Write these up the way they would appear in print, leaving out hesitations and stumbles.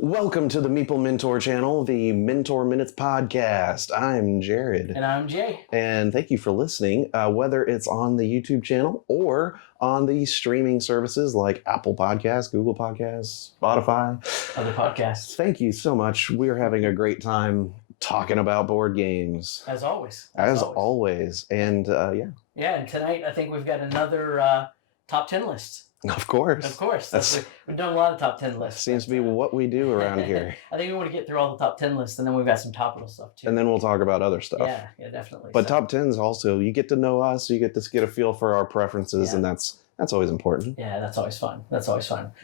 Welcome to the Meeple Mentor channel, the Mentor Minutes podcast. I'm Jared. And I'm Jay. And thank you for listening, whether it's on the YouTube channel or on the streaming services like Apple Podcasts, Google Podcasts, Spotify. Other podcasts. Thank you so much. We're having a great time talking about board games. As always. As always. And yeah. Yeah, and tonight I think we've got another top 10 list. Of course. Of course. We've done a lot of top 10 lists. Seems to be what we do around here. I think we want to get through all the top 10 lists, and then we've got some topical stuff too. And then we'll talk about other stuff. Yeah, definitely. But top 10s also, you get to know us, you get to get a feel for our preferences, and that's always important. Yeah, that's always fun.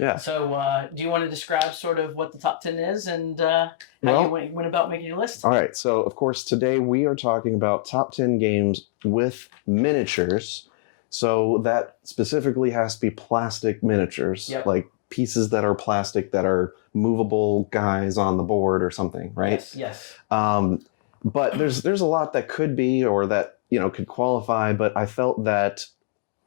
Yeah. So do you want to describe sort of what the top 10 is and how you went about making your list? All right. So, of course, today we are talking about top 10 games with miniatures. So that specifically has to be plastic miniatures, like pieces that are plastic that are movable guys on the board or something, right? Yes. But there's a lot that could be or that, could qualify. But I felt that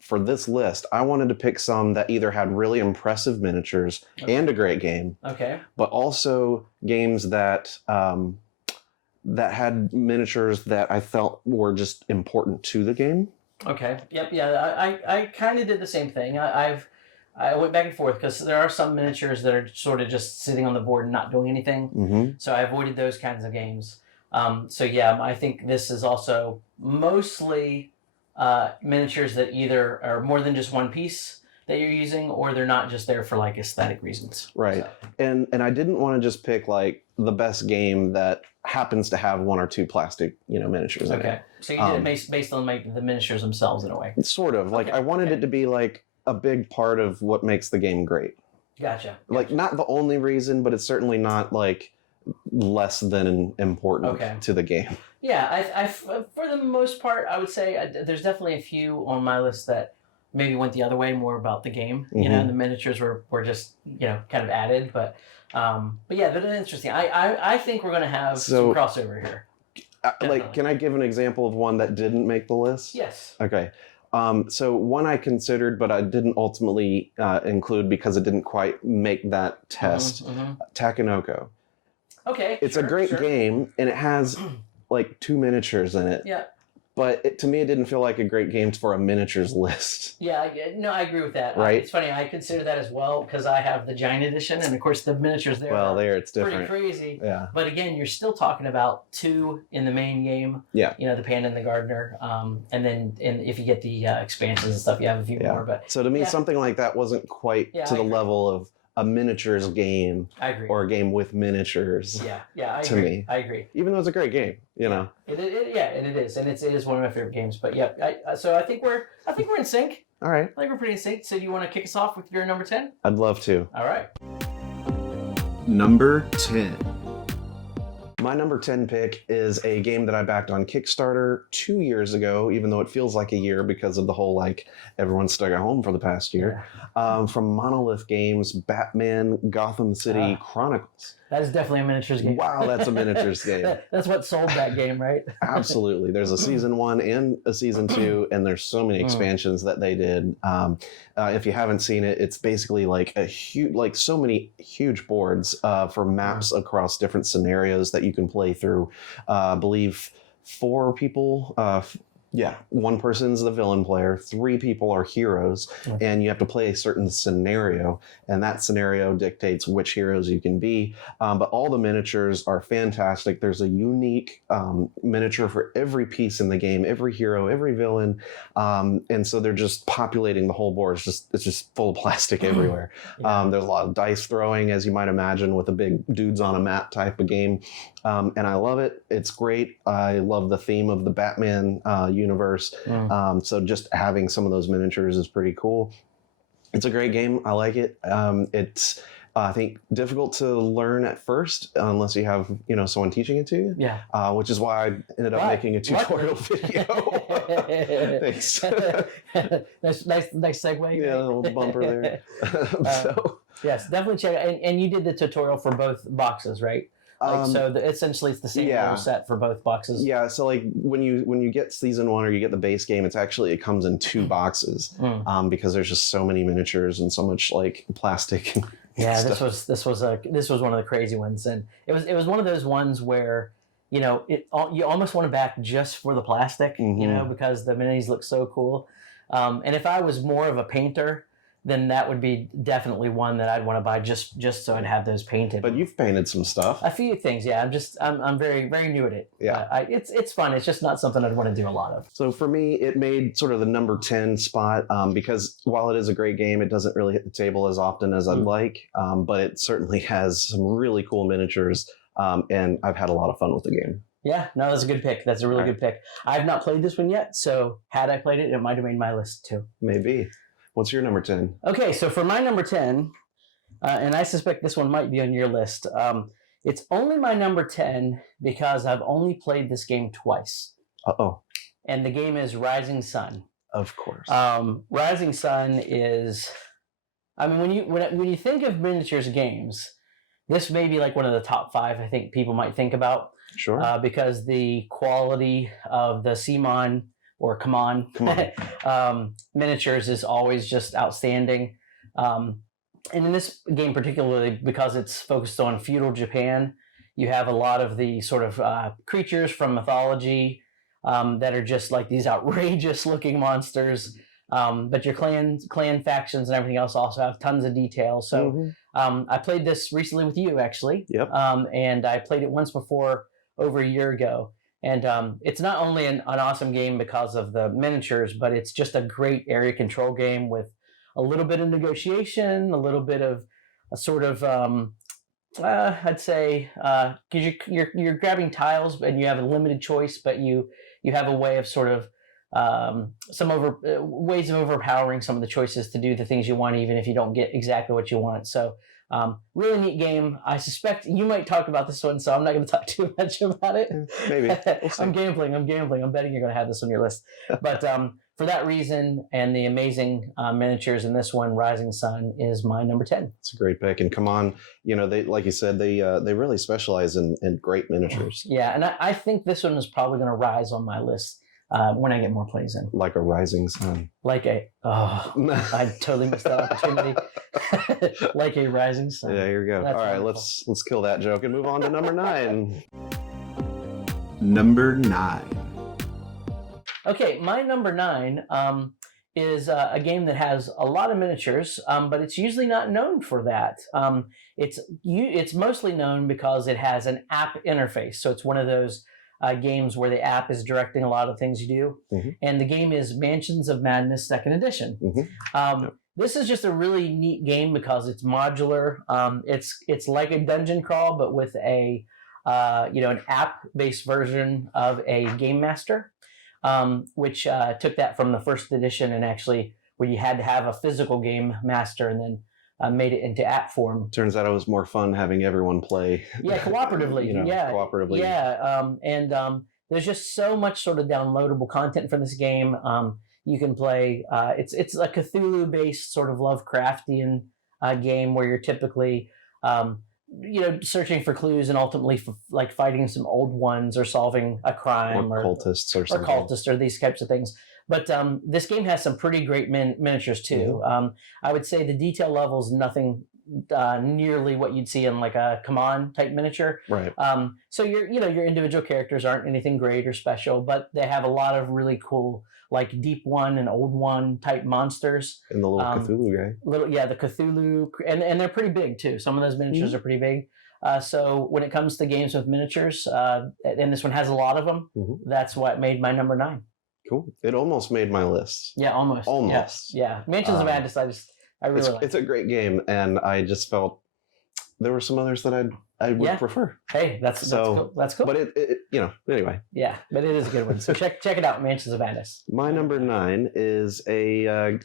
for this list, I wanted to pick some that either had really impressive miniatures and a great game. Okay. But also games that that had miniatures that I felt were just important to the game. Okay. Yep. Yeah. I kind of did the same thing. I went back and forth because there are some miniatures that are sort of just sitting on the board and not doing anything. Mm-hmm. So I avoided those kinds of games. I think this is also mostly miniatures that either are more than just one piece that you're using, or they're not just there for like aesthetic reasons. Right. So. And I didn't want to just pick like the best game that happens to have one or two plastic, miniatures in it. Okay. So you did it based on like the miniatures themselves in a way. Sort of. Like I wanted it to be like a big part of what makes the game great. Gotcha. Like not the only reason, but it's certainly not like less than important to the game. Yeah, I for the most part, I would say there's definitely a few on my list that maybe went the other way, more about the game. Mm-hmm. The miniatures were just kind of added, but yeah, they're interesting. I think we're gonna have some crossover here. Can I give an example of one that didn't make the list? Yes. Okay. So one I considered, but I didn't ultimately include because it didn't quite make that test. Mm-hmm. Takenoko. Okay. It's a great game, and it has like 2 miniatures in it. Yeah. But to me, it didn't feel like a great game for a miniatures list. Yeah, no, I agree with that. Right? It's funny, I consider that as well because I have the giant edition, and of course the miniatures there. Well, it's different. Pretty crazy. Yeah. But again, you're still talking about 2 in the main game. Yeah. The Panda and the Gardener, and then if you get the expansions and stuff, you have a few more. But so to me, something like that wasn't quite to the level of a miniatures game. I agree. Or a game with miniatures. Yeah, to me. I agree. Even though it's a great game, It is, and it is one of my favorite games. But yeah, so I think we're in sync. All right. I think we're pretty in sync. So do you want to kick us off with your number 10? I'd love to. All right. Number 10. My number 10 pick is a game that I backed on Kickstarter 2 years ago, even though it feels like a year because of the whole, everyone's stuck at home for the past year. From Monolith Games, Batman Gotham City Chronicles. That is definitely a miniatures game. Wow, that's a miniatures game. That's what sold that game, right? Absolutely. There's a season 1 and a season 2, and there's so many expansions that they did. If you haven't seen it, it's basically like a huge, so many huge boards for maps across different scenarios that you can play through. I believe 4 people. 1 person's the villain player, 3 people are heroes, and you have to play a certain scenario, and that scenario dictates which heroes you can be. But all the miniatures are fantastic. There's a unique miniature for every piece in the game, every hero, every villain, and so they're just populating the whole board. It's just full of plastic everywhere. There's a lot of dice throwing, as you might imagine, with a big dudes on a mat type of game. And I love it. It's great. I love the theme of the Batman universe. So just having some of those miniatures is pretty cool. It's a great game. I like it. It's, I think, difficult to learn at first unless you have, someone teaching it to you. Yeah. Which is why I ended up making a tutorial video. Thanks. nice segue. Yeah, a little bumper there. Yes, definitely check it. And you did the tutorial for both boxes, right? Essentially it's the same rule set for both boxes. Yeah, so when you get season 1 or you get the base game, it comes in 2 boxes because there's just so many miniatures and so much plastic Yeah, stuff. this was one of the crazy ones, and it was one of those ones where you almost want it back just for the plastic, Hmm. because the minis look so cool. And if I was more of a painter, then that would be definitely one that I'd want to buy just so I'd have those painted. But you've painted some stuff. A few things, yeah. I'm very very new at it. Yeah. It's fun. It's just not something I'd want to do a lot of. So for me, it made sort of the number 10 spot because while it is a great game, it doesn't really hit the table as often as I'd like, but it certainly has some really cool miniatures, and I've had a lot of fun with the game. Yeah, no, that's a good pick. That's a really good pick. I've not played this one yet, so had I played it, it might have made my list too. Maybe. What's your number 10? Okay, so for my number 10, and I suspect this one might be on your list, it's only my number 10 because I've only played this game twice. Uh-oh. And the game is Rising Sun. Of course. Rising Sun is, I mean, when you think of miniatures games, this may be like one of the top 5 I think people might think about. Sure. Because the quality of the CMON or Come On miniatures is always just outstanding. And in this game particularly, because it's focused on feudal Japan, you have a lot of the sort of creatures from mythology that are just like these outrageous looking monsters. But your clan factions and everything else also have tons of detail. So I played this recently with you, actually. Yep. And I played it once before over a year ago. And it's not only an awesome game because of the miniatures, but it's just a great area control game with a little bit of negotiation, a little bit of a sort of, I'd say, because you're grabbing tiles and you have a limited choice, but you have a way of sort of ways of overpowering some of the choices to do the things you want, even if you don't get exactly what you want. So really neat game. I suspect you might talk about this one, so I'm not going to talk too much about it. Maybe. We'll see. I'm gambling. I'm betting you're going to have this on your list. But for that reason and the amazing miniatures in this one, Rising Sun is my number 10. It's a great pick. And Come On, they, like you said, they really specialize in great miniatures. Yeah, and I think this one is probably going to rise on my list when I get more plays in. Like a Rising Sun. I totally missed that opportunity. Like a Rising Sun. Yeah, here we go. That's all right, wonderful. let's kill that joke and move on to number 9. Number 9. Okay, my number 9 is a game that has a lot of miniatures, but it's usually not known for that. It's mostly known because it has an app interface. So it's one of those games where the app is directing a lot of things you do. Mm-hmm. And the game is Mansions of Madness 2nd Edition. Mm-hmm. This is just a really neat game because it's modular. It's like a dungeon crawl, but with an app-based version of a game master, which took that from the 1st edition and actually where you had to have a physical game master and then made it into app form. Turns out it was more fun having everyone play. Yeah, cooperatively. Cooperatively. Yeah, and there's just so much sort of downloadable content from this game. You can play. It's a Cthulhu-based sort of Lovecraftian game where you're typically, searching for clues and ultimately like fighting some old ones or solving a crime or cultists or something. Or cultists or these types of things. But this game has some pretty great miniatures too. Mm-hmm. I would say the detail level is nothing nearly what you'd see in like a Come On type miniature. Right. So your individual characters aren't anything great or special, but they have a lot of really cool like Deep One and Old One type monsters. And the little Cthulhu guy. The Cthulhu, and they're pretty big too. Some of those miniatures are pretty big. So when it comes to games with miniatures, and this one has a lot of them, that's what made my number 9. Cool. It almost made my list. Yeah, almost. Almost. Yeah. Mansions of Madness, I really like. It's a great game, and I just felt there were some others that I would prefer. Hey, that's cool. That's cool. But it anyway. Yeah, but it is a good one. So check it out, Mansions of Madness. My number 9 is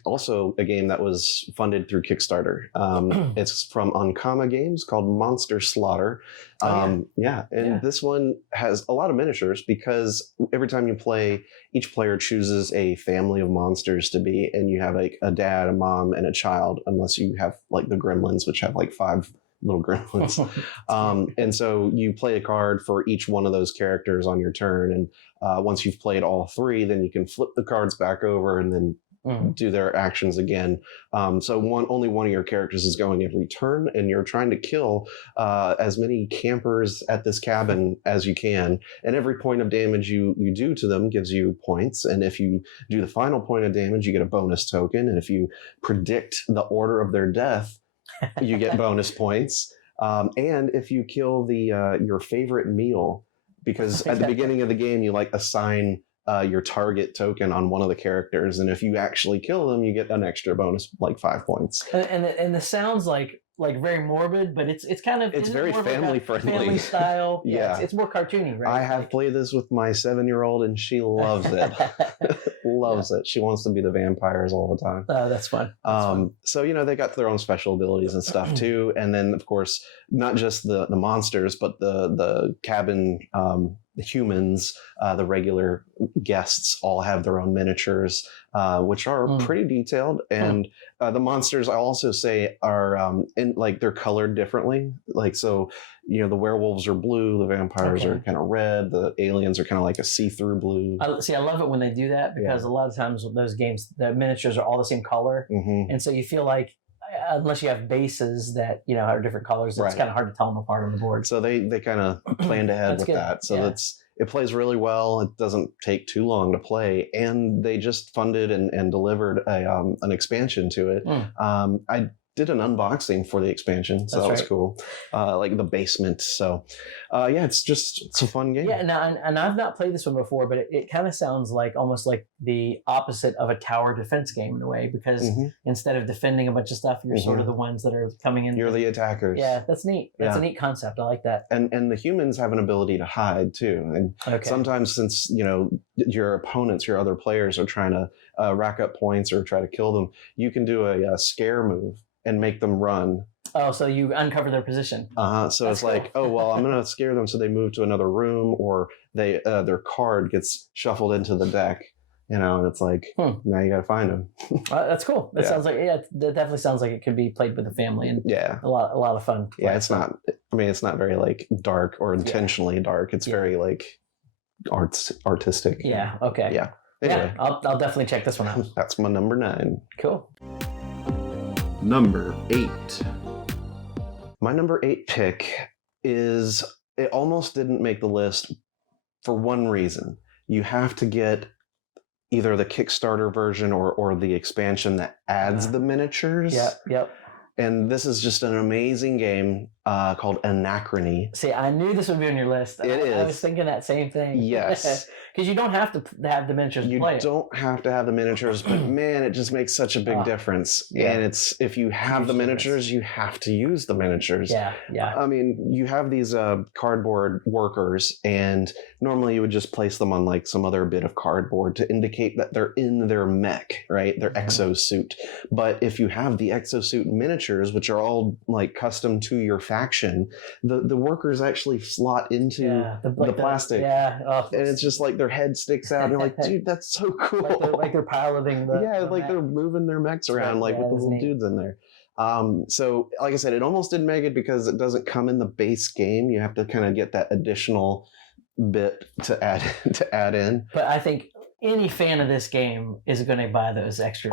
also a game that was funded through Kickstarter. It's from Ankama Games called Monster Slaughter. This one has a lot of miniatures because every time you play, each player chooses a family of monsters to be, and you have like a dad, a mom, and a child, unless you have like the gremlins, which have like 5 little gremlins. And so you play a card for each one of those characters on your turn. And once you've played all 3, then you can flip the cards back over and then do their actions again. So only one of your characters is going every turn, and you're trying to kill as many campers at this cabin as you can. And every point of damage you do to them gives you points. And if you do the final point of damage, you get a bonus token. And if you predict the order of their death, you get bonus points. And if you kill your favorite meal, because at the beginning of the game, you like assign your target token on one of the characters, and if you actually kill them, you get an extra bonus, like 5 points. And this sounds like very morbid, but it's kind of very family friendly, family style. Yeah, it's more cartoony, right? I have played this with my 7-year-old, and she loves it. Loves it. She wants to be the vampires all the time. Oh, that's fun. So they got their own special abilities and stuff too, and then of course not just the monsters, but the cabin. The humans, the regular guests, all have their own miniatures, which are pretty detailed. And the monsters, I also say, are they're colored differently. Like, so, the werewolves are blue, the vampires are kind of red, the aliens are kind of like a see-through blue. I love it when they do that, because a lot of times with those games, the miniatures are all the same color, and so you feel like, unless you have bases that are different colors, it's kind of hard to tell them apart on the board. So they kind of planned ahead with that. So it plays really well. It doesn't take too long to play, and they just funded and delivered an expansion to it. I did an unboxing for the expansion, so that was cool. Like the basement. So it's a fun game. Yeah, and I've not played this one before, but it kind of sounds like almost like the opposite of a tower defense game in a way, because instead of defending a bunch of stuff, you're sort of the ones that are coming in. You're the attackers. Yeah, that's neat. That's a neat concept. I like that. And the humans have an ability to hide too. And sometimes, since your opponents, your other players, are trying to rack up points or try to kill them, you can do a scare move and make them run. Oh, so you uncover their position. So that's it's like, oh, well, I'm going to scare them so they move to another room, or their card gets shuffled into the deck, and it's like, now you got to find them. That's cool. That sounds like, that definitely sounds like it could be played with the family, and a lot of fun. Yeah, it's not very like dark or intentionally dark. It's very like artistic. Yeah. Okay. Yeah. Anyway. Yeah, I'll definitely check this one out. That's my number 9. Cool. Number 8. My number 8 pick it almost didn't make the list for one reason. You have to get either the Kickstarter version or the expansion that adds the miniatures. Yep. And this is just an amazing game called Anachrony. See, I knew this would be on your list. I was thinking that same thing. Yes. Because you don't have to have the miniatures to play it. You don't have to have the miniatures, but man, it just makes such a big difference. Yeah. And if you have the miniatures, you have to use the miniatures. Yeah. I mean, you have these cardboard workers, and normally you would just place them on like some other bit of cardboard to indicate that they're in their mech, right? Their exosuit. But if you have the exosuit miniatures, which are all like custom to your faction, the workers actually slot into the plastic. And it's just like their head sticks out, and you're like, dude, that's so cool. Like they're piloting they're moving their mechs around with the little dudes in there. So like I said, it almost didn't make it because it doesn't come in the base game. You have to kind of get that additional bit to add in. But I think any fan of this game is going to buy those extra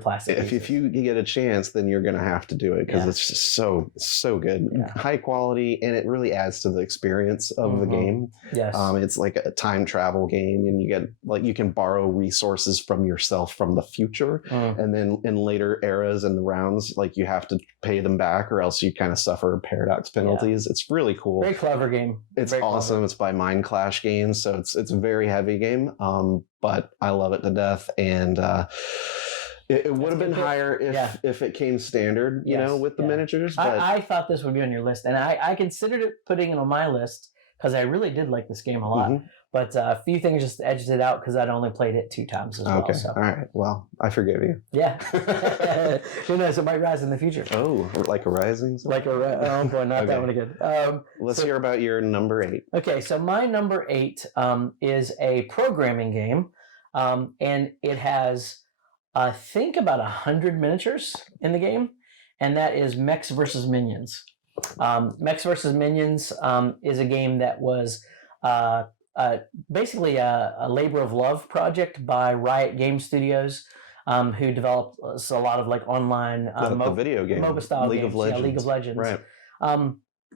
plastic pieces. If you get a chance, then you're going to have to do it, because it's just so good. High quality, and it really adds to the experience of the game. Yes. It's like a time travel game, and you get you can borrow resources from yourself from the future, and then in later eras and the rounds, you have to pay them back, or else you kind of suffer paradox penalties. It's really cool. Very clever game. It's very awesome. Clever. It's by Mind Clash Games, so it's a very heavy game. But I love it to death, and it would have been higher if it came standard, with the miniatures. But I thought this would be on your list, and I considered putting it on my list because I really did like this game a lot. But a few things just edged it out because I'd only played it 2 times as well. Okay, so. All right. Well, I forgive you. Yeah. Who knows? It might rise in the future. Oh, like a rising? Oh boy, not that one again. Let's hear about your number 8. Okay, so my number 8 is a programming game, and it has, I think, about 100 miniatures in the game, and that is Mechs vs. Minions. Mechs vs. Minions is a game that was basically a labor of love project by Riot Game Studios. who developed a lot of like online the video game, MOBA style League games, of Legends. League of Legends. Right.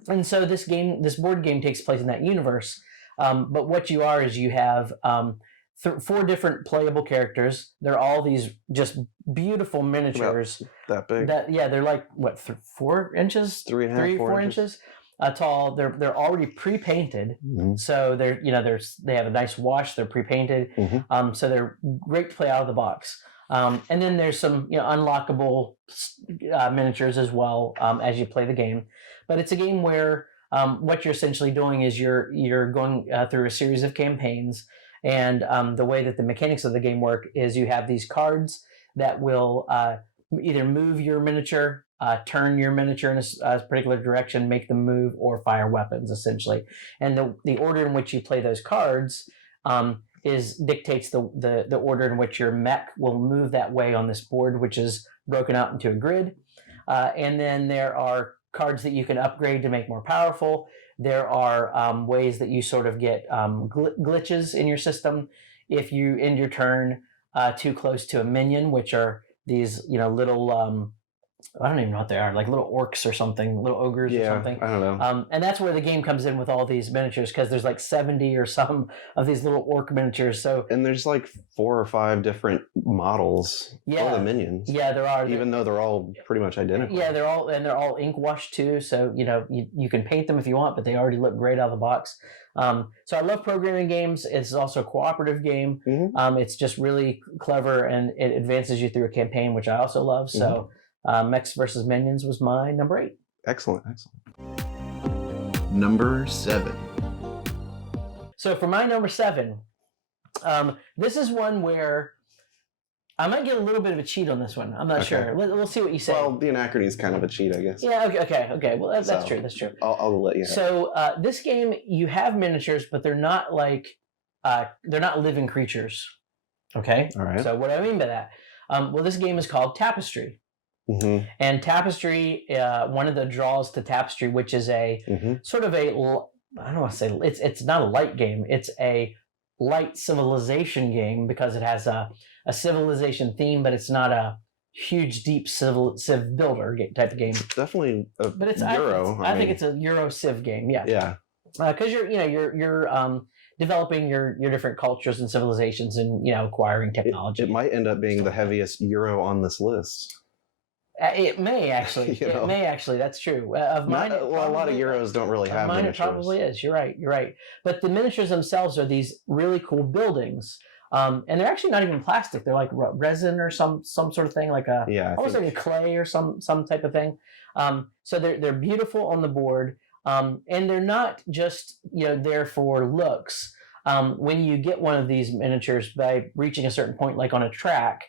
And so this board game takes place in that universe. But what you are is you have 4 different playable characters. They're all these just beautiful miniatures. That big. They're like what 4 inches, 3.5, 4 inches tall. They're already pre-painted, so they have a nice wash. They're pre-painted, so they're great to play out of the box. And then there's some unlockable miniatures as well as you play the game. But it's a game where what you're essentially doing is you're going through a series of campaigns, and the way that the mechanics of the game work is you have these cards that will either move your miniature, turn your miniature in a particular direction, make them move, or fire weapons, essentially. And the order in which you play those cards dictates the order in which your mech will move that way on this board, which is broken out into a grid. And then there are cards that you can upgrade to make more powerful. There are ways that you sort of get glitches in your system if you end your turn too close to a minion, which are these little I don't even know what they are, like little orcs or something, little ogres or something. I don't know. And that's where the game comes in with all these miniatures, because there's like 70 or some of these little orc miniatures. And there's like 4 or 5 different models for the minions. Yeah, there are. Even though they're all pretty much identical. Yeah, they're all ink washed too. So you can paint them if you want, but they already look great out of the box. So I love programming games. It's also a cooperative game. It's just really clever, and it advances you through a campaign, which I also love. So. Mechs vs. Minions was my number 8. Excellent. Number 7. So for my number 7, this is one where I might get a little bit of a cheat on this one. I'm not sure. We'll see what you say. Well, the Anachrony is kind of a cheat, I guess. Yeah. Okay. Well, that's true. That's true. I'll let you. So this game, you have miniatures, but they're not like they're not living creatures. Okay. All right. So what do I mean by that? Well, this game is called Tapestry. And Tapestry, one of the draws to Tapestry, which is a sort of I don't want to say it's not a light game. It's a light civilization game because it has a civilization theme, but it's not a huge, deep civ builder type of game. It's definitely a but it's Euro. I think it's a Euro civ game. Yeah. Yeah. Because you're developing your different cultures and civilizations, and acquiring technology. It might end up being the heaviest Euro on this list. It may actually. It may actually. That's true. Of mine, a lot of Euros don't really have mine. miniatures. It probably is. You're right. But the miniatures themselves are these really cool buildings, and they're actually not even plastic. They're like resin or some sort of thing, like almost like a clay or some type of thing. So they're beautiful on the board, and they're not just there for looks. When you get one of these miniatures by reaching a certain point, like on a track.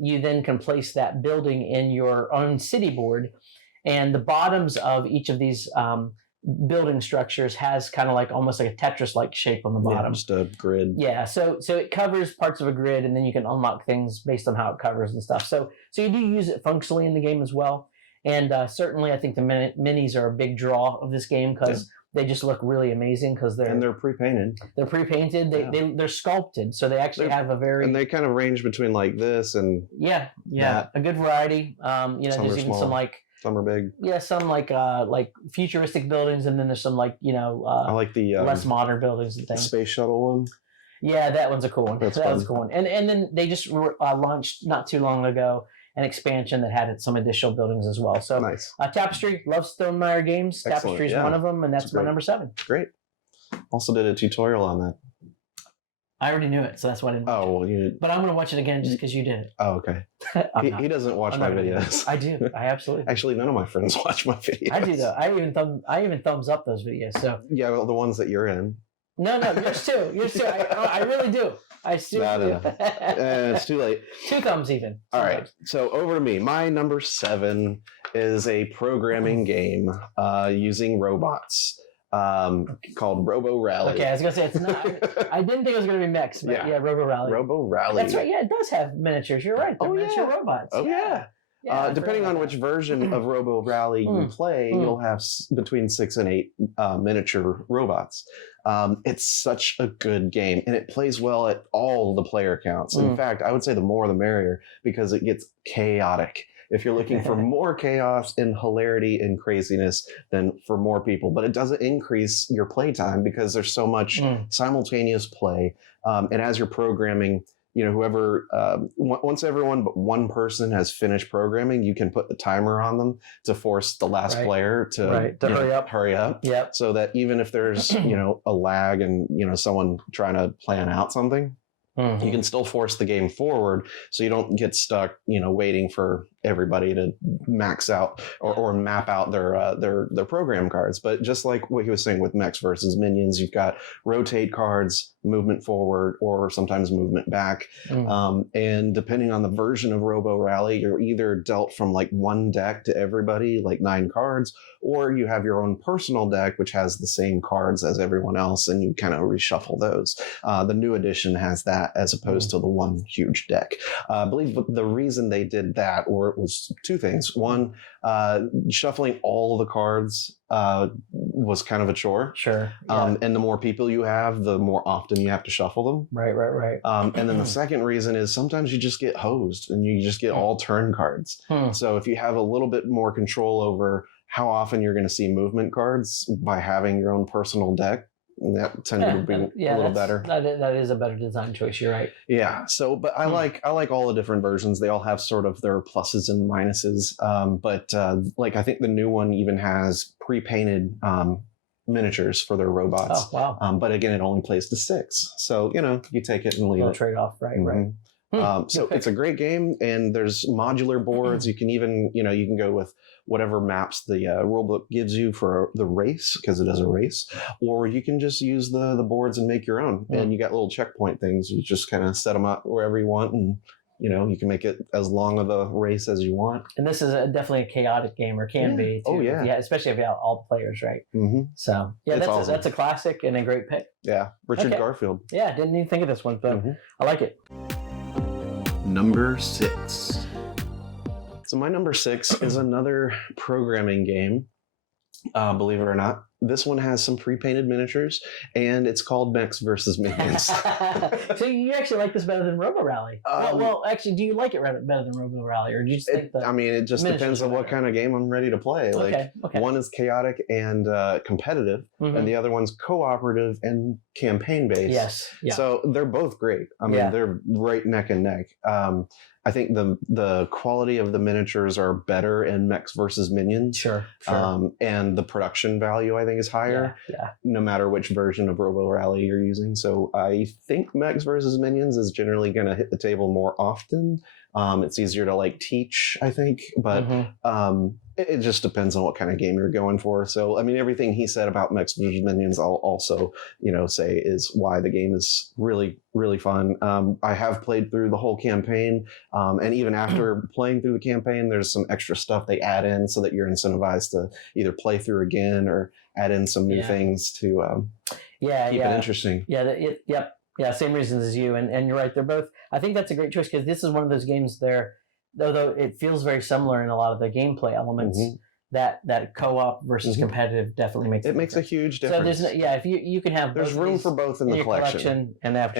You then can place that building in your own city board, and the bottoms of each of these building structures has kind of like almost like a Tetris-like shape on the bottom. Yeah, just a grid. Yeah, so it covers parts of a grid, and then you can unlock things based on how it covers and stuff. So you do use it functionally in the game as well, and certainly I think the minis are a big draw of this game because. They just look really amazing because they're pre-painted. They're pre-painted. They're sculpted, so they actually have a very and they kind of range between like this and that. A good variety. There's even small, some are big. Yeah, some like futuristic buildings, and then there's some I like the less modern buildings and things. Space shuttle one. Yeah, that one's a cool one. That was a cool one. And then they just launched not too long ago an expansion that had some additional buildings as well. So nice. Tapestry, loves Stonemaier games. Tapestry is one of them, and that's my number 7. Great. Also did a tutorial on that. I already knew it, so that's why I didn't watch well, But I'm going to watch it again just because you did it. Oh, okay. He doesn't watch my videos. I do. I absolutely. Actually, none of my friends watch my videos. I do though. I even thumbs up those videos. So yeah, well, the ones that you're in. No, yours too. I really do. I seriously do. It's too late. 2 thumbs even. All right. So over to me. My number 7 is a programming game using robots called Robo Rally. Okay, I was gonna say it's not. I didn't think it was gonna be mixed, but yeah, Robo Rally. Robo Rally. That's right. Yeah, it does have miniatures. You're right. They're miniature robots. Oh yeah. Yeah, Depending on which version of Robo Rally you play, you'll have between 6 and 8 miniature robots. It's such a good game, and it plays well at all the player counts. In fact, I would say the more the merrier, because it gets chaotic. If you're looking for more chaos and hilarity and craziness, then for more people. But it doesn't increase your playtime because there's so much simultaneous play. And as you're programming, whoever, once everyone but one person has finished programming, you can put the timer on them to force the last player to hurry up. Yep. So that even if there's, a lag and, someone trying to plan out something, you can still force the game forward so you don't get stuck, waiting for everybody to max out or map out their program cards. But just like what he was saying with mechs versus minions, you've got rotate cards, movement forward, or sometimes movement back. And depending on the version of Robo Rally, you're either dealt from like one deck to everybody, like 9 cards, or you have your own personal deck, which has the same cards as everyone else, and you kind of reshuffle those. The new edition has that as opposed to the one huge deck. I believe the reason they did that, or it was 2 things. One, shuffling all of the cards was kind of a chore. Sure. Yeah. And the more people you have, the more often you have to shuffle them. Right. And then the second reason is sometimes you just get hosed and you just get all turn cards. So if you have a little bit more control over how often you're going to see movement cards by having your own personal deck, that tended to be a little better. That is a better design choice. You're right. Yeah. So, but I like all the different versions. They all have sort of their pluses and minuses. But I think the new one even has pre-painted miniatures for their robots. Oh wow! But again, it only plays to 6. So you take it and leave it. Trade off, right? Right. So it's a great game, and there's modular boards. You can even, you can go with whatever maps the rulebook gives you for the race, because it is a race, or you can just use the boards and make your own. And you got little checkpoint things. You just kind of set them up wherever you want, and you can make it as long of a race as you want. And this is definitely a chaotic game, or can be. Too. Oh yeah. Yeah, especially if you have all the players, right? So yeah, that's a classic and a great pick. Yeah, Richard Garfield. Yeah, didn't even think of this one, but I like it. Number 6. So my number 6 is another programming game. Believe it or not, this one has some pre-painted miniatures, and it's called Mechs versus Minions. So you actually like this better than Robo Rally? Well, actually, do you like it better than Robo Rally, or do you just think it just depends on what kind of game I'm ready to play. Okay. One is chaotic and competitive, and the other one's cooperative and campaign-based. Yes. Yeah. So they're both great. They're right neck and neck. I think the quality of the miniatures are better in Mechs versus Minions. Sure. And the production value, I think, is higher. Yeah. No matter which version of Robo Rally you're using. So I think Mechs versus Minions is generally going to hit the table more often. It's easier to teach, I think, but it just depends on what kind of game you're going for. So, everything he said about Mechs vs. Minions, I'll also, say is why the game is really, really fun. I have played through the whole campaign, and even after playing through the campaign, there's some extra stuff they add in so that you're incentivized to either play through again or add in some new things to keep it interesting. Yep. Yeah, same reasons as you, and you're right. They're both. I think that's a great choice because this is one of those games there, though it feels very similar in a lot of the gameplay elements. That co-op versus competitive definitely makes a huge difference. So if you can have there's room for both in the collection, and I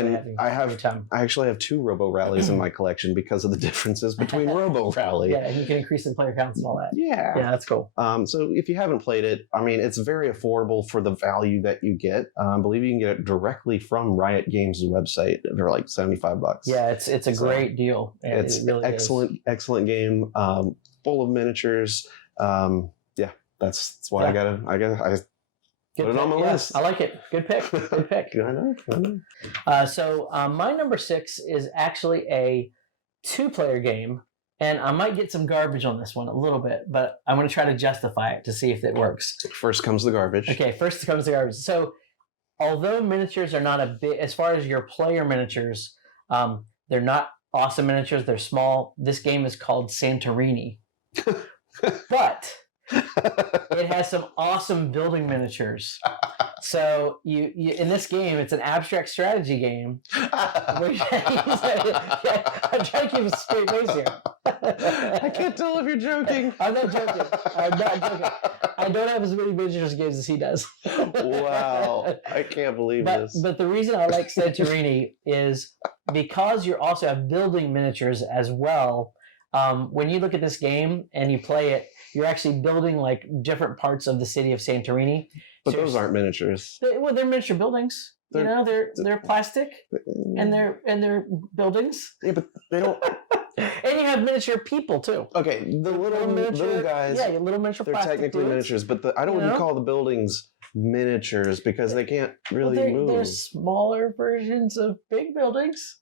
actually have 2 Robo Rallies in my collection because of the differences between Robo Rally. Yeah, and you can increase the player counts and all that. Yeah, that's cool. So if you haven't played it, it's very affordable for the value that you get. I believe you can get it directly from Riot Games' website. They're like $75. Yeah, it's a great deal. It's it really excellent game, full of miniatures. That's why I gotta put it on my list. I like it. Good pick. Good pick. I know. So my number 6 is actually a 2-player game, and I might get some garbage on this one a little bit, but I'm going to try to justify it to see if it works. First comes the garbage. Okay, first comes the garbage. So although miniatures are not a big, as far as your player miniatures, they're not awesome miniatures. They're small. This game is called Santorini. But it has some awesome building miniatures. So you in this game, it's an abstract strategy game. I'm trying to keep a straight face here. I can't tell if you're joking. I'm not joking. I'm not joking. I don't have as many miniatures games as he does. Wow, I can't believe this. But the reason I like Santorini is because you also have building miniatures as well. When you look at this game and you play it, you're actually building like different parts of the city of Santorini. But those aren't miniatures. They're miniature buildings. They're plastic and they're buildings. Yeah, but they don't. And you have miniature people too. Okay, the little guys. Yeah, little miniature. They're technically dudes. miniatures, but I don't even call the buildings miniatures because they can't really move. They're smaller versions of big buildings.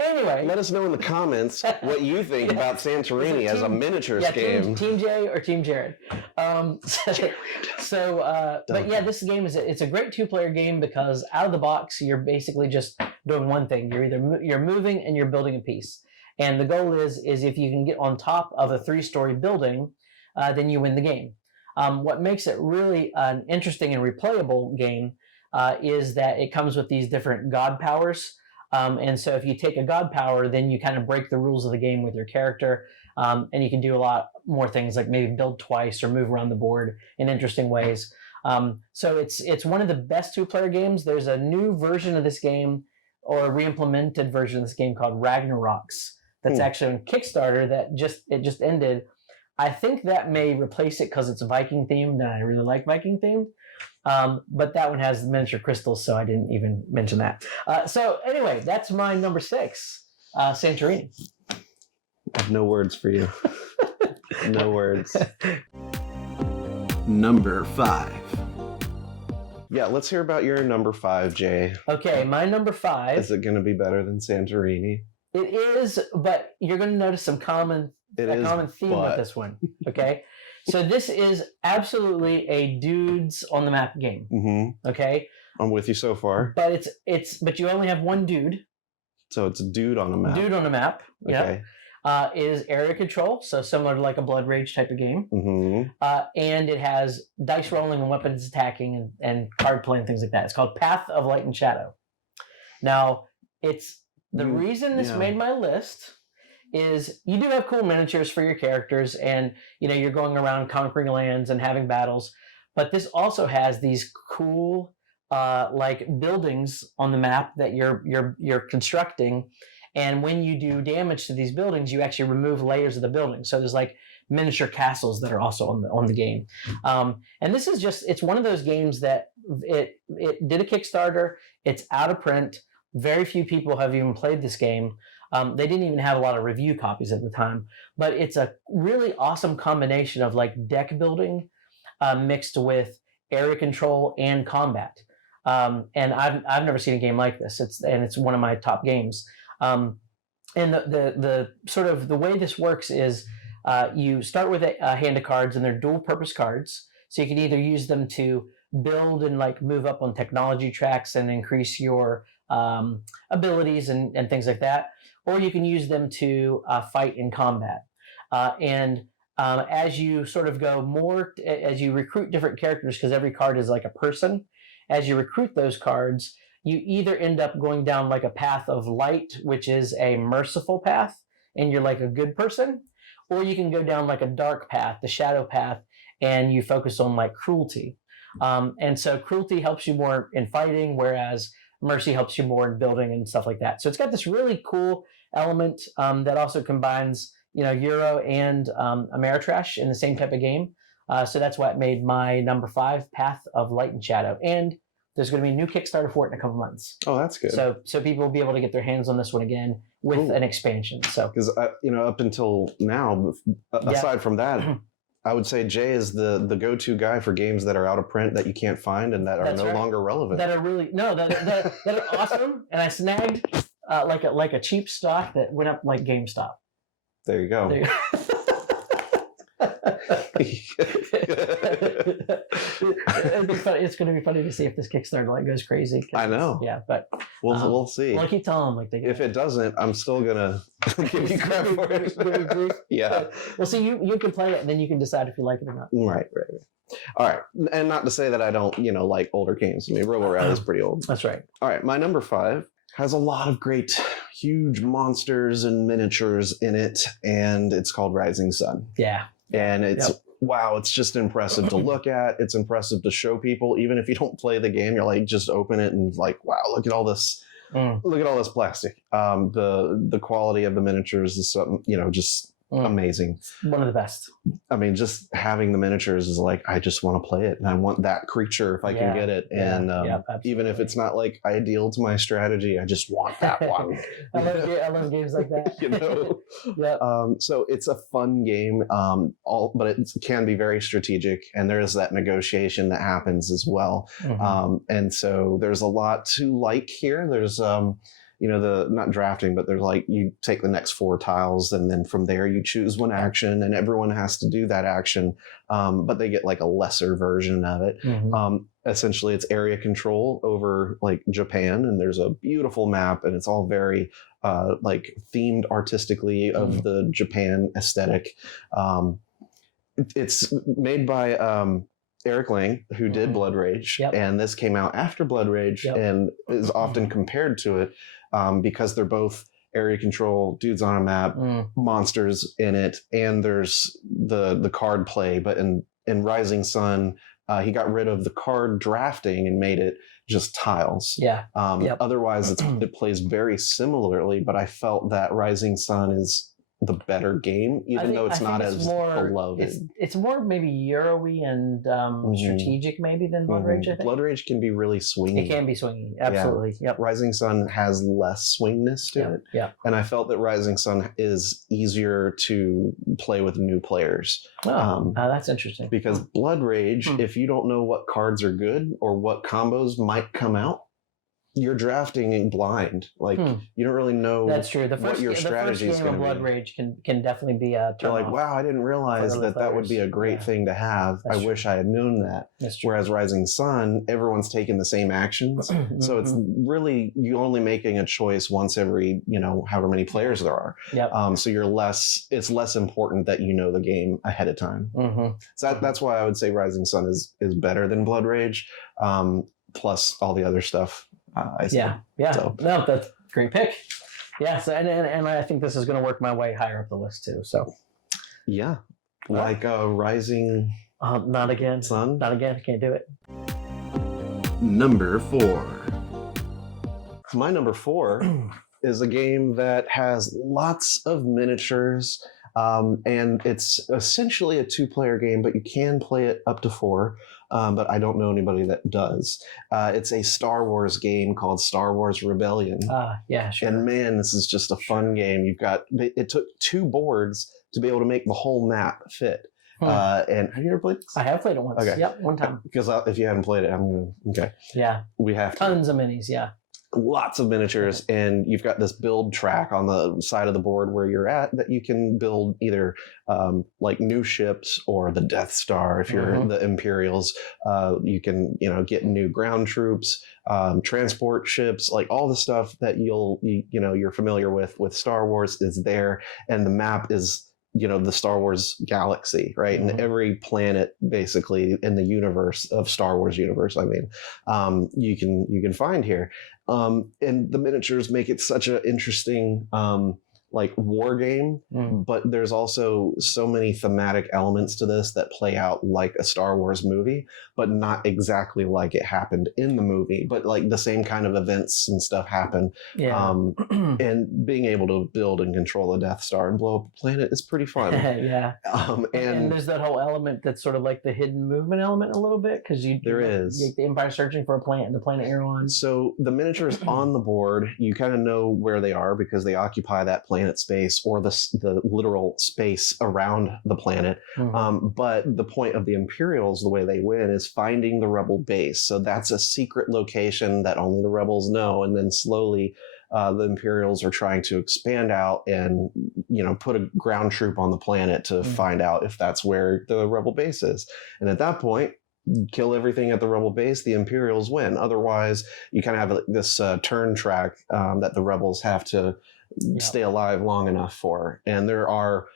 Anyway, let us know in the comments what you think about Santorini as a miniatures game. Team Jay or Team Jared. But yeah, this game it's a great 2-player game because out of the box you're basically just doing one thing. You're moving and you're building a piece. And the goal is if you can get on top of a 3-story building, then you win the game. What makes it really an interesting and replayable game is that it comes with these different god powers. And so if you take a god power, then you kind of break the rules of the game with your character. And you can do a lot more things like maybe build twice or move around the board in interesting ways. So it's one of the best 2-player games. There's a new version of this game or a re-implemented version of this game called Ragnarok's that's actually on Kickstarter that just ended. I think that may replace it because it's Viking themed and I really like Viking themed. But that one has miniature crystals, so I didn't even mention that. So anyway, that's my number 6, Santorini. I have no words for you. No words. Number 5. Yeah, let's hear about your number 5, Jay. Okay, my number 5. Is it going to be better than Santorini? It is, but you're going to notice some common theme with this one. Okay. So this is absolutely a dudes on the map game. Mm-hmm. Okay, I'm with you so far. But but you only have one dude. So it's a dude on a map. Dude on a map. Okay. Yeah. Is area control, so similar to like a Blood Rage type of game. Mm-hmm. And it has dice rolling and weapons attacking and card play and things like that. It's called Path of Light and Shadow. Now, the reason this made my list is you do have cool miniatures for your characters and you're going around conquering lands and having battles, but this also has these cool like buildings on the map that you're constructing, and when you do damage to these buildings you actually remove layers of the building, so there's like miniature castles that are also on the game. And this is it's one of those games that it did a Kickstarter, it's out of print, very few people have even played this game. They didn't even have a lot of review copies at the time, but it's a really awesome combination of like deck building mixed with area control and combat. And I've never seen a game like this. It's one of my top games. And the sort of the way this works is you start with a hand of cards, and they're dual purpose cards. So you can either use them to build and like move up on technology tracks and increase your abilities and things like that. Or you can use them to fight in combat. As you sort of go more, as you recruit different characters, because every card is like a person, as you recruit those cards, you either end up going down like a path of light, which is a merciful path, and you're like a good person, or you can go down like a dark path, the shadow path, and you focus on like cruelty. And so cruelty helps you more in fighting, whereas mercy helps you more in building and stuff like that. So it's got this really cool element that also combines, Euro and Ameritrash in the same type of game. So that's what made my number 5, Path of Light and Shadow. And there's going to be a new Kickstarter for it in a couple months. Oh, that's good. So people will be able to get their hands on this one again with an expansion. So because up until now, aside from that, I would say Jay is the go-to guy for games that are out of print that you can't find and that are no longer relevant. That are really that are awesome. And I snagged like a cheap stock that went up like GameStop. There you go. It's going to be funny to see if this Kickstarter goes crazy. I know. Yeah, but we'll see. I'll keep telling them if it doesn't, I'm still gonna give you crap for it. Yeah. Well, see, you can play it, and then you can decide if you like it or not. Right. All right, and not to say that I don't, like older games. I mean, Robo Rally is pretty old. That's right. All right, my number 5 has a lot of great huge monsters and miniatures in it, and it's called Rising Sun. Yeah. And it's wow, it's just impressive to look at. It's impressive to show people, even if you don't play the game. You're like, just open it and like, wow, look at all this. Look at all this plastic. The quality of the miniatures is something, just amazing. One of the best. I mean, just having the miniatures is like, I just want to play it, and I want that creature if I can get it. And even if it's not like ideal to my strategy, I just want that one. I love games like that. So it's a fun game, but it can be very strategic, and there's that negotiation that happens as well. And so there's a lot to like here. There's the not drafting, but there's like you take the next 4 tiles, and then from there you choose one action, and everyone has to do that action, but they get like a lesser version of it. Essentially, it's area control over like Japan, and there's a beautiful map, and it's all very like themed artistically of the Japan aesthetic. It's made by Eric Lang, who did Blood Rage, and this came out after Blood Rage and is often compared to it because they're both area control, dudes on a map, monsters in it, and there's the card play. But in Rising Sun, he got rid of the card drafting and made it just tiles. Otherwise, it plays very similarly, but I felt that Rising Sun is the better game, even though it's not as beloved. It's more maybe Euro-y and strategic maybe than Blood Rage, I think. Blood Rage can be really swingy. It can be swingy, absolutely. Rising Sun has less swinginess to it. And I felt that Rising Sun is easier to play with new players. That's interesting. Because Blood Rage, if you don't know what cards are good or what combos might come out, you're drafting blind. Like you don't really know. That's true. What your strategy is going to be. Blood Rage can definitely be a turn. You're like, wow, I didn't realize that would be a great thing to have. I wish I had known that. That's true. Whereas Rising Sun, everyone's taking the same actions, so it's really you only making a choice once every however many players there are. So it's less important that you know the game ahead of time. So that's why I would say Rising Sun is better than Blood Rage, plus all the other stuff. So. No, that's a great pick. So and I think this is going to work my way higher up the list too. So like Rising. Not again. Sun. Not again. I can't do it. Number 4. My number 4 is a game that has lots of miniatures, and it's essentially a 2-player game, but you can play it up to 4. But I don't know anybody that does. It's a Star Wars game called Star Wars Rebellion. Sure. And man, this is just a fun game. It took 2 boards to be able to make the whole map fit. And have you ever played this? I have played it once. Okay. One time. Because if you haven't played it, we have tons of minis. Lots of miniatures, and you've got this build track on the side of the board where you're at that you can build either like new ships or the Death Star if you're the Imperials. You can get new ground troops, transport ships, like all the stuff that you're familiar with Star Wars is there, and the map is the Star Wars galaxy, right? And every planet basically in the universe of Star Wars universe, you can find here. And the miniatures make it such an interesting like war game, but there's also so many thematic elements to this that play out like a Star Wars movie, but not exactly like it happened in the movie, but like the same kind of events and stuff happen. And being able to build and control the Death Star and blow up a planet is pretty fun. And there's that whole element that's sort of like the hidden movement element a little bit, because there is the Empire searching for a planet and the planet you're on. So the miniatures on the board, you kind of know where they are because they occupy that planet space or the literal space around the planet. But the point of the Imperials, the way they win, is finding the rebel base. So that's a secret location that only the rebels know, and then slowly the Imperials are trying to expand out and put a ground troop on the planet to find out if that's where the rebel base is. And at that point, kill everything at the rebel base, the Imperials win. Otherwise, you kind of have this turn track that the rebels have to stay alive long enough for. And there are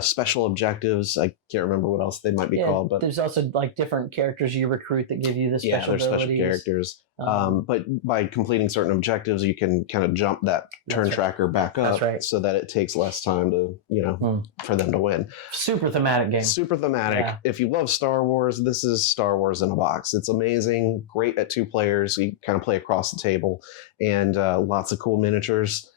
special objectives. I can't remember what else they might be called, but there's also like different characters you recruit that give you the special abilities. special characters. But by completing certain objectives, you can kind of jump that turn tracker back up so that it takes less time to, for them to win. Super thematic game. Super thematic. Yeah. If you love Star Wars, this is Star Wars in a box. It's amazing. Great at 2 players. You kind of play across the table, and lots of cool miniatures.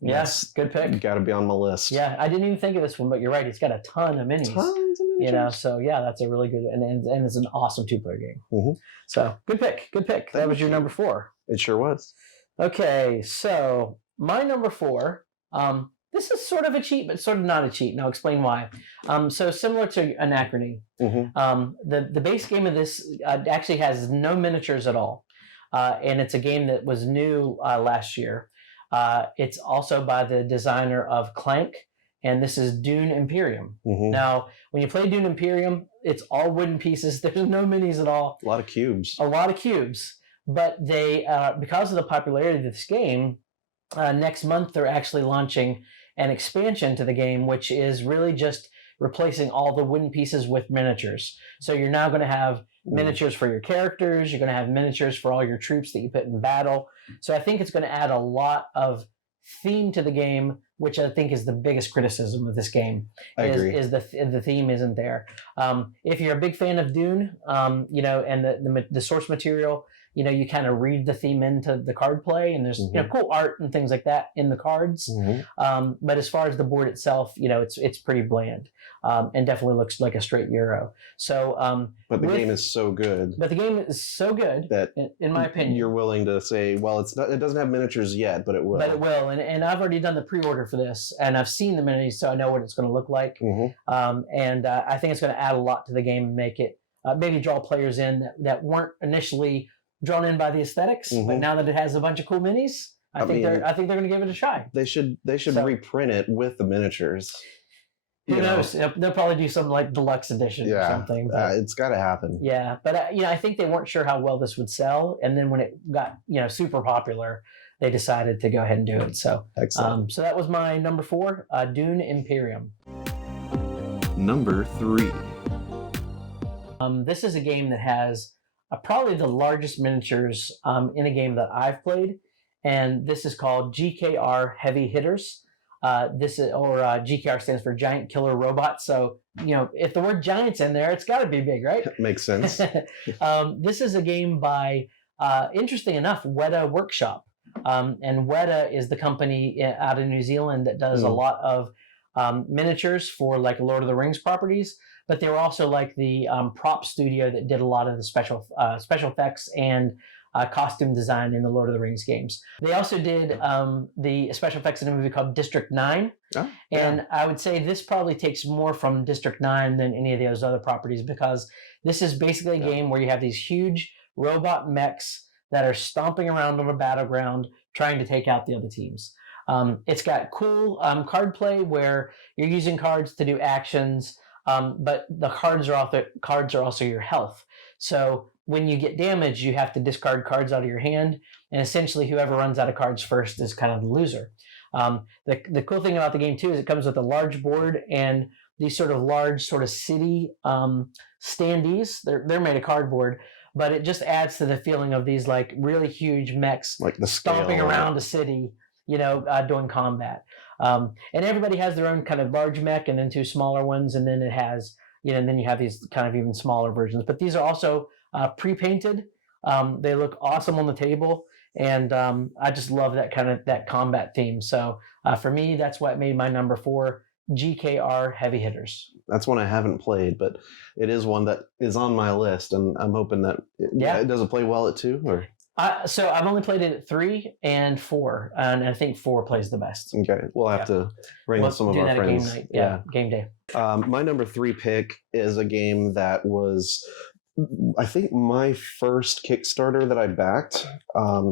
Yes, good pick. Got to be on my list. Yeah, I didn't even think of this one, but you're right. It's got a ton of minis. Tons of miniatures. So yeah, that's a really good, and it's an awesome 2-player game. Mm-hmm. So good pick. That was your number 4. It sure was. Okay, so my number 4. This is sort of a cheat, but sort of not a cheat, and I'll explain why. So similar to Anachrony, the base game of this actually has no miniatures at all, and it's a game that was new last year. It's also by the designer of Clank, and this is Dune Imperium. Now, when you play Dune Imperium, it's all wooden pieces. There's no minis at all. A lot of cubes. But they, because of the popularity of this game, next month they're actually launching an expansion to the game, which is really just replacing all the wooden pieces with miniatures. So you're now going to have miniatures for your characters. You're going to have miniatures for all your troops that you put in battle. So I think it's going to add a lot of theme to the game, which I think is the biggest criticism of this game. I agree. Is the theme isn't there. If you're a big fan of Dune, and the source material, you kind of read the theme into the card play, and there's cool art and things like that in the cards. But as far as the board itself, it's pretty bland, and definitely looks like a straight Euro. So, but the game is so good. But the game is so good that, in my opinion, you're willing to say, well, it doesn't have miniatures yet, but it will. But it will, and I've already done the pre-order for this, and I've seen the minis, so I know what it's going to look like. And I think it's going to add a lot to the game and make it maybe draw players in that weren't initially drawn in by the aesthetics, but now that it has a bunch of cool minis, I think they're going to give it a try. They should reprint it with the miniatures. Who knows? They'll probably do some like deluxe edition or something. It's got to happen. Yeah, but I think they weren't sure how well this would sell, and then when it got super popular, they decided to go ahead and do it. So excellent. So that was my number 4, Dune Imperium. Number 3. This is a game that has probably the largest miniatures in a game that I've played, and this is called GKR Heavy Hitters. GKR stands for Giant Killer Robot. So if the word giant's in there, it's got to be big, right? Makes sense. This is a game by, interesting enough, Weta Workshop, and Weta is the company out of New Zealand that does a lot of miniatures for like Lord of the Rings properties. But they were also like the prop studio that did a lot of the special effects and costume design in the Lord of the Rings games. They also did the special effects in a movie called District 9. And I would say this probably takes more from District 9 than any of those other properties, because this is basically a game where you have these huge robot mechs that are stomping around on a battleground trying to take out the other teams. It's got cool card play where you're using cards to do actions, but the cards are also your health. So when you get damaged, you have to discard cards out of your hand, and essentially whoever runs out of cards first is kind of the loser. The cool thing about the game too is it comes with a large board and these sort of large sort of city standees. They're made of cardboard, but it just adds to the feeling of these like really huge mechs like the stomping around the city, doing combat. And everybody has their own kind of large mech and then 2 smaller ones, and then it has and then you have these kind of even smaller versions. But these are also pre-painted. They look awesome on the table, and I just love that combat theme. So for me, that's what made my number 4, GKR Heavy Hitters. That's one I haven't played, but it is one that is on my list, and I'm hoping that it doesn't play well at 2 or. So I've only played it at 3 and 4, and I think 4 plays the best. Okay, we'll have to bring some of our friends. Game night. Game day. My number 3 pick is a game that was, I think, my first Kickstarter that I backed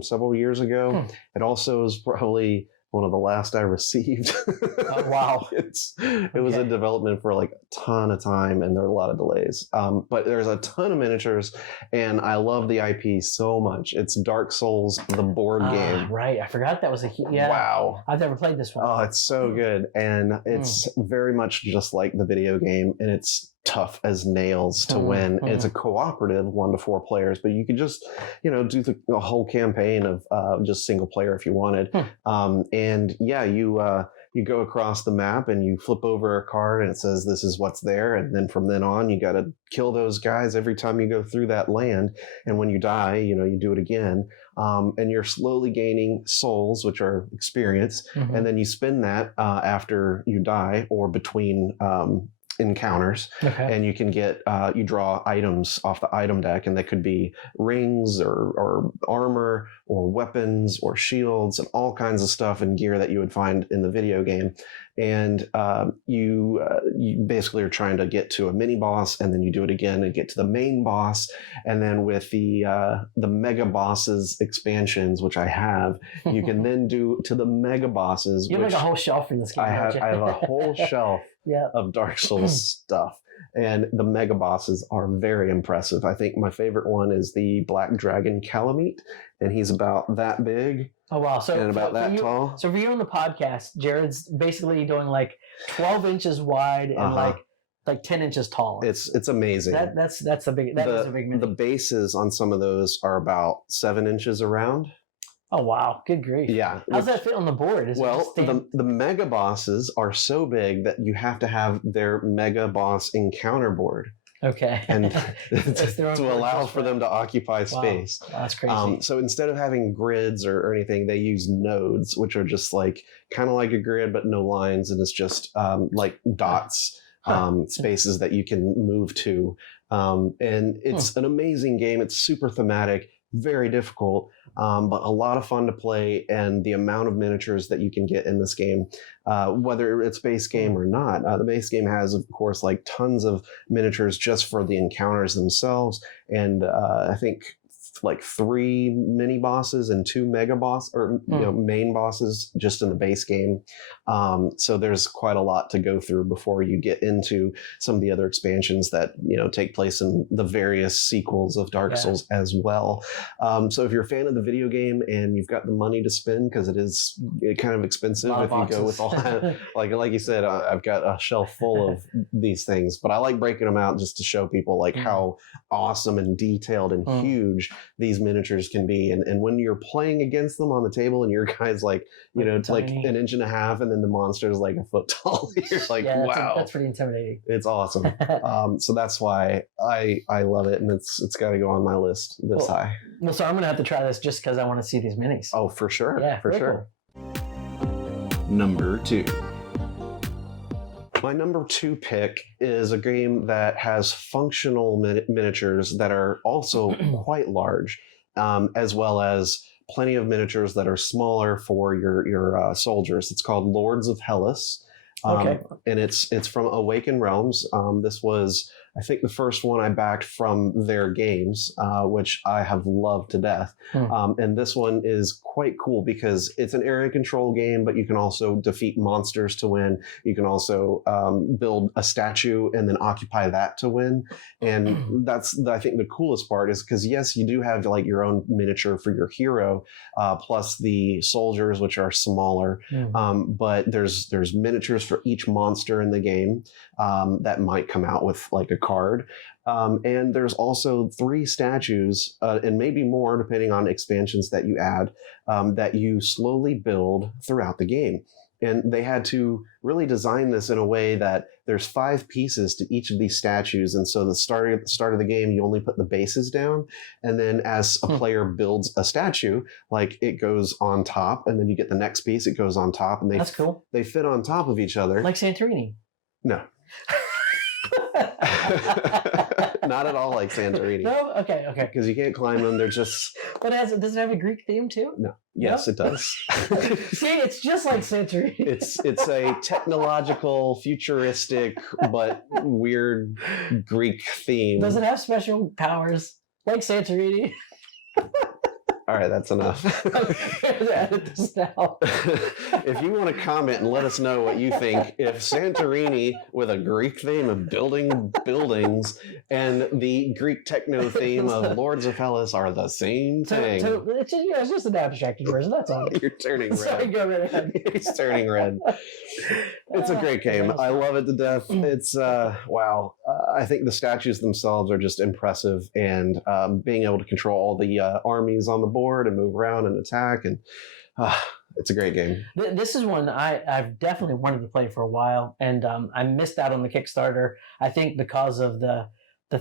several years ago. It also is probably one of the last I received. Oh, wow. It was in development for like a ton of time, and there were a lot of delays. But there's a ton of miniatures, and I love the IP so much. It's Dark Souls, the board game. Right, I forgot that was a yeah. Wow. I've never played this one. Oh, it's so good, and it's very much just like the video game, and it's tough as nails to win. It's a cooperative 1 to 4 players, but you could just, do the whole campaign of just single player if you wanted. And yeah, you go across the map and you flip over a card and it says this is what's there, and then from then on you got to kill those guys every time you go through that land, and when you die, you do it again. And you're slowly gaining souls, which are experience, and then you spend that after you die or between encounters, and you can get you draw items off the item deck, and that could be rings or armor or weapons or shields and all kinds of stuff and gear that you would find in the video game. And you basically are trying to get to a mini boss, and then you do it again and get to the main boss. And then with the mega bosses expansions, which I have, you can then do to the mega bosses. You have like a whole shelf in this game. I have a whole shelf of Dark Souls stuff. And the mega bosses are very impressive. I think my favorite one is the Black Dragon Calamite, and he's about that big. Oh, wow. So and about that tall. So for you on the podcast, Jared's basically going like 12 inches wide and like 10 inches tall. It's amazing. That's a big mini. The bases on some of those are about 7 inches around. Oh, wow. Good grief. Yeah. How's that fit on the board? The mega bosses are so big that you have to have their mega boss encounter board. Okay. And to allow for them to occupy space. Wow. That's crazy. So instead of having grids or anything, they use nodes, which are just like kind of like a grid, but no lines. And it's just like dots, spaces that you can move to. And it's an amazing game. It's super thematic, very difficult, but a lot of fun to play. And the amount of miniatures that you can get in this game, whether it's base game or not, the base game has, of course, like tons of miniatures just for the encounters themselves. And I think like 3 mini bosses and 2 mega boss or main bosses just in the base game. So there's quite a lot to go through before you get into some of the other expansions that take place in the various sequels of Dark Souls as well. So if you're a fan of the video game and you've got the money to spend, because it is kind of expensive if you go with all that, like you said, I've got a shelf full of these things, but I like breaking them out just to show people like how awesome and detailed and huge these miniatures can be. And when you're playing against them on the table and your guy's like, it's like 1.5 inches, and then the monster's like a foot tall, you're like, wow. That's pretty intimidating. It's awesome. So that's why I love it, and it's got to go on my list this high. Well, so I'm going to have to try this just because I want to see these minis. Oh, for sure. Yeah, for sure. Cool. Number 2. My number 2 pick is a game that has functional miniatures that are also quite large, as well as plenty of miniatures that are smaller for your soldiers. It's called Lords of Hellas. And it's from Awakened Realms. This was, I think, the first one I backed from their games, which I have loved to death. And this one is quite cool because it's an area control game, but you can also defeat monsters to win. You can also build a statue and then occupy that to win. And that's, I think, the coolest part is because, yes, you do have like your own miniature for your hero, plus the soldiers, which are smaller. But there's miniatures for each monster in the game that might come out with like a card. And there's also 3 statues, and maybe more depending on expansions that you add, that you slowly build throughout the game. And they had to really design this in a way that there's 5 pieces to each of these statues. And so at the start of the game, you only put the bases down. And then as a player builds a statue, like it goes on top, and then you get the next piece, it goes on top, and that's cool. They fit on top of each other. Like Santorini. No. Not at all like Santorini. No? Okay. Because you can't climb them. They're just... But does it have a Greek theme too? No. Yes, it does. See, it's just like Santorini. It's a technological, futuristic, but weird Greek theme. Does it have special powers like Santorini? All right, that's enough. Edit this now. If you want to comment and let us know what you think, if Santorini with a Greek theme of building buildings and the Greek techno theme of Lords of Hellas are the same thing. It's just an abstracted version. That's all. You're turning red. Sorry, go right ahead. He's turning red. It's a great game. I love it to death. It's wow. I think the statues themselves are just impressive, and being able to control all the armies on the board and move around and attack, and it's a great game. This is one I've definitely wanted to play for a while, and I missed out on the Kickstarter. I think because of the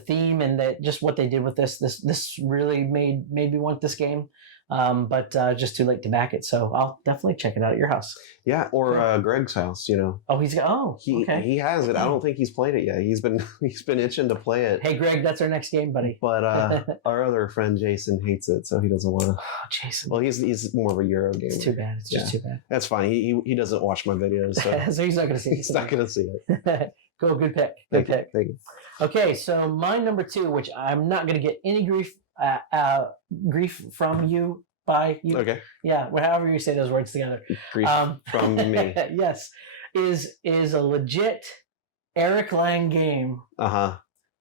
theme and just what they did with this really made me want this game. But just too late to back it, so I'll definitely check it out at your house. Yeah, or Greg's house. You know. Oh, okay. He has it. I don't think he's played it yet. He's been itching to play it. Hey, Greg, that's our next game, buddy. But our other friend Jason hates it, so he doesn't want to. Oh, Jason. Well, he's more of a Euro gamer. It's too bad. It's just too bad. That's fine. He doesn't watch my videos, so, so he's not going to see it. He's not going to see it. Cool, good pick. Good pick. Thank you. Okay, so my number 2, which I'm not going to get any grief from you. By you. Okay. Yeah, however you say those words together. Grief from me. Yes, is a legit Eric Lang game.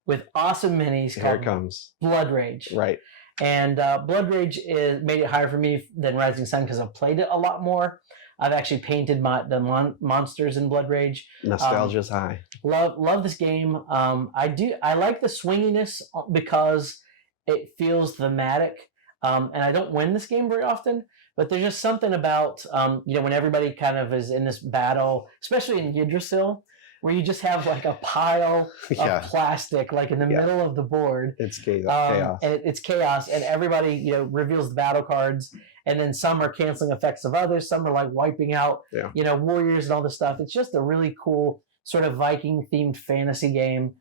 With awesome minis. Here it comes. Blood Rage. Right. And Blood Rage made it higher for me than Rising Sun because I've played it a lot more. I've actually painted the monsters in Blood Rage. Nostalgia's high. Love this game. I like the swinginess because it feels thematic. And I don't win this game very often, but there's just something about, when everybody kind of is in this battle, especially in Yggdrasil, where you just have like a pile of plastic, like in the middle of the board. It's chaos. And it's chaos, and everybody, reveals the battle cards, and then some are canceling effects of others, some are like wiping out, warriors and all this stuff. It's just a really cool sort of Viking-themed fantasy game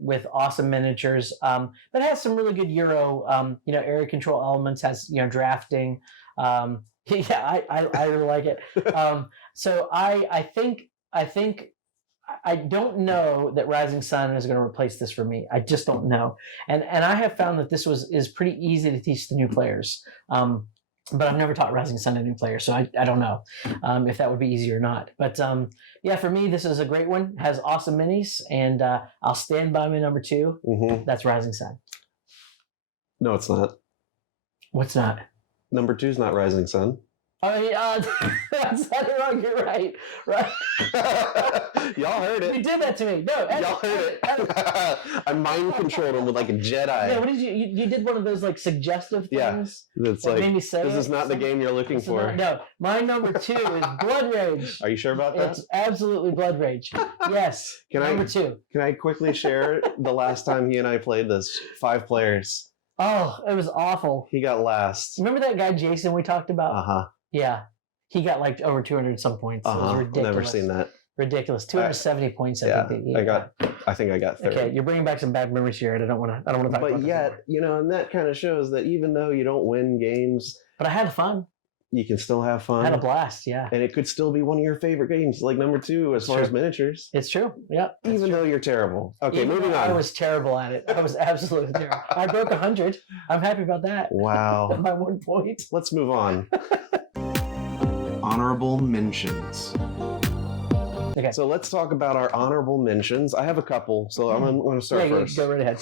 with awesome miniatures, but it has some really good Euro, area control elements, has, drafting. I really like it. So I think I don't know that Rising Sun is going to replace this for me. I just don't know. And I have found that this is pretty easy to teach the new players. But I've never taught Rising Sun to new players, so I don't know if that would be easy or not. But for me, this is a great one. Has awesome minis, and I'll stand by my number 2. Mm-hmm. That's Rising Sun. No, it's not. What's not? Number 2 is not Rising Sun. That's not wrong. You're right. Right. Y'all heard it. You did that to me. No, y'all heard it. I mind controlled him with like a Jedi. Yeah, what did you did one of those like suggestive things? Yeah, it's like made me say this is not the game you're looking for. No, my number 2 is Blood Rage. Are you sure about that? It's absolutely Blood Rage. Yes. Number 2. Can I quickly share the last time he and I played this? 5 players. Oh, it was awful. He got last. Remember that guy Jason we talked about? Yeah. He got like over 200 some points. It was ridiculous. Never seen that. Ridiculous. 270 points. I think I got 30. Okay, you're bringing back some bad memories here. I don't want to talk about But yet, and that kind of shows that even though you don't win games, but I had fun. You can still have fun. I had a blast, yeah. And it could still be one of your favorite games, like number 2 as far as miniatures. It's true. Yeah. Even though you're terrible. Okay, moving on. I was terrible at it. I was absolutely terrible. I broke 100. I'm happy about that. Wow. My 1 point. Let's move on. Honorable mentions. Okay. So let's talk about our honorable mentions. I have a couple, so I'm going to start first. Go right ahead.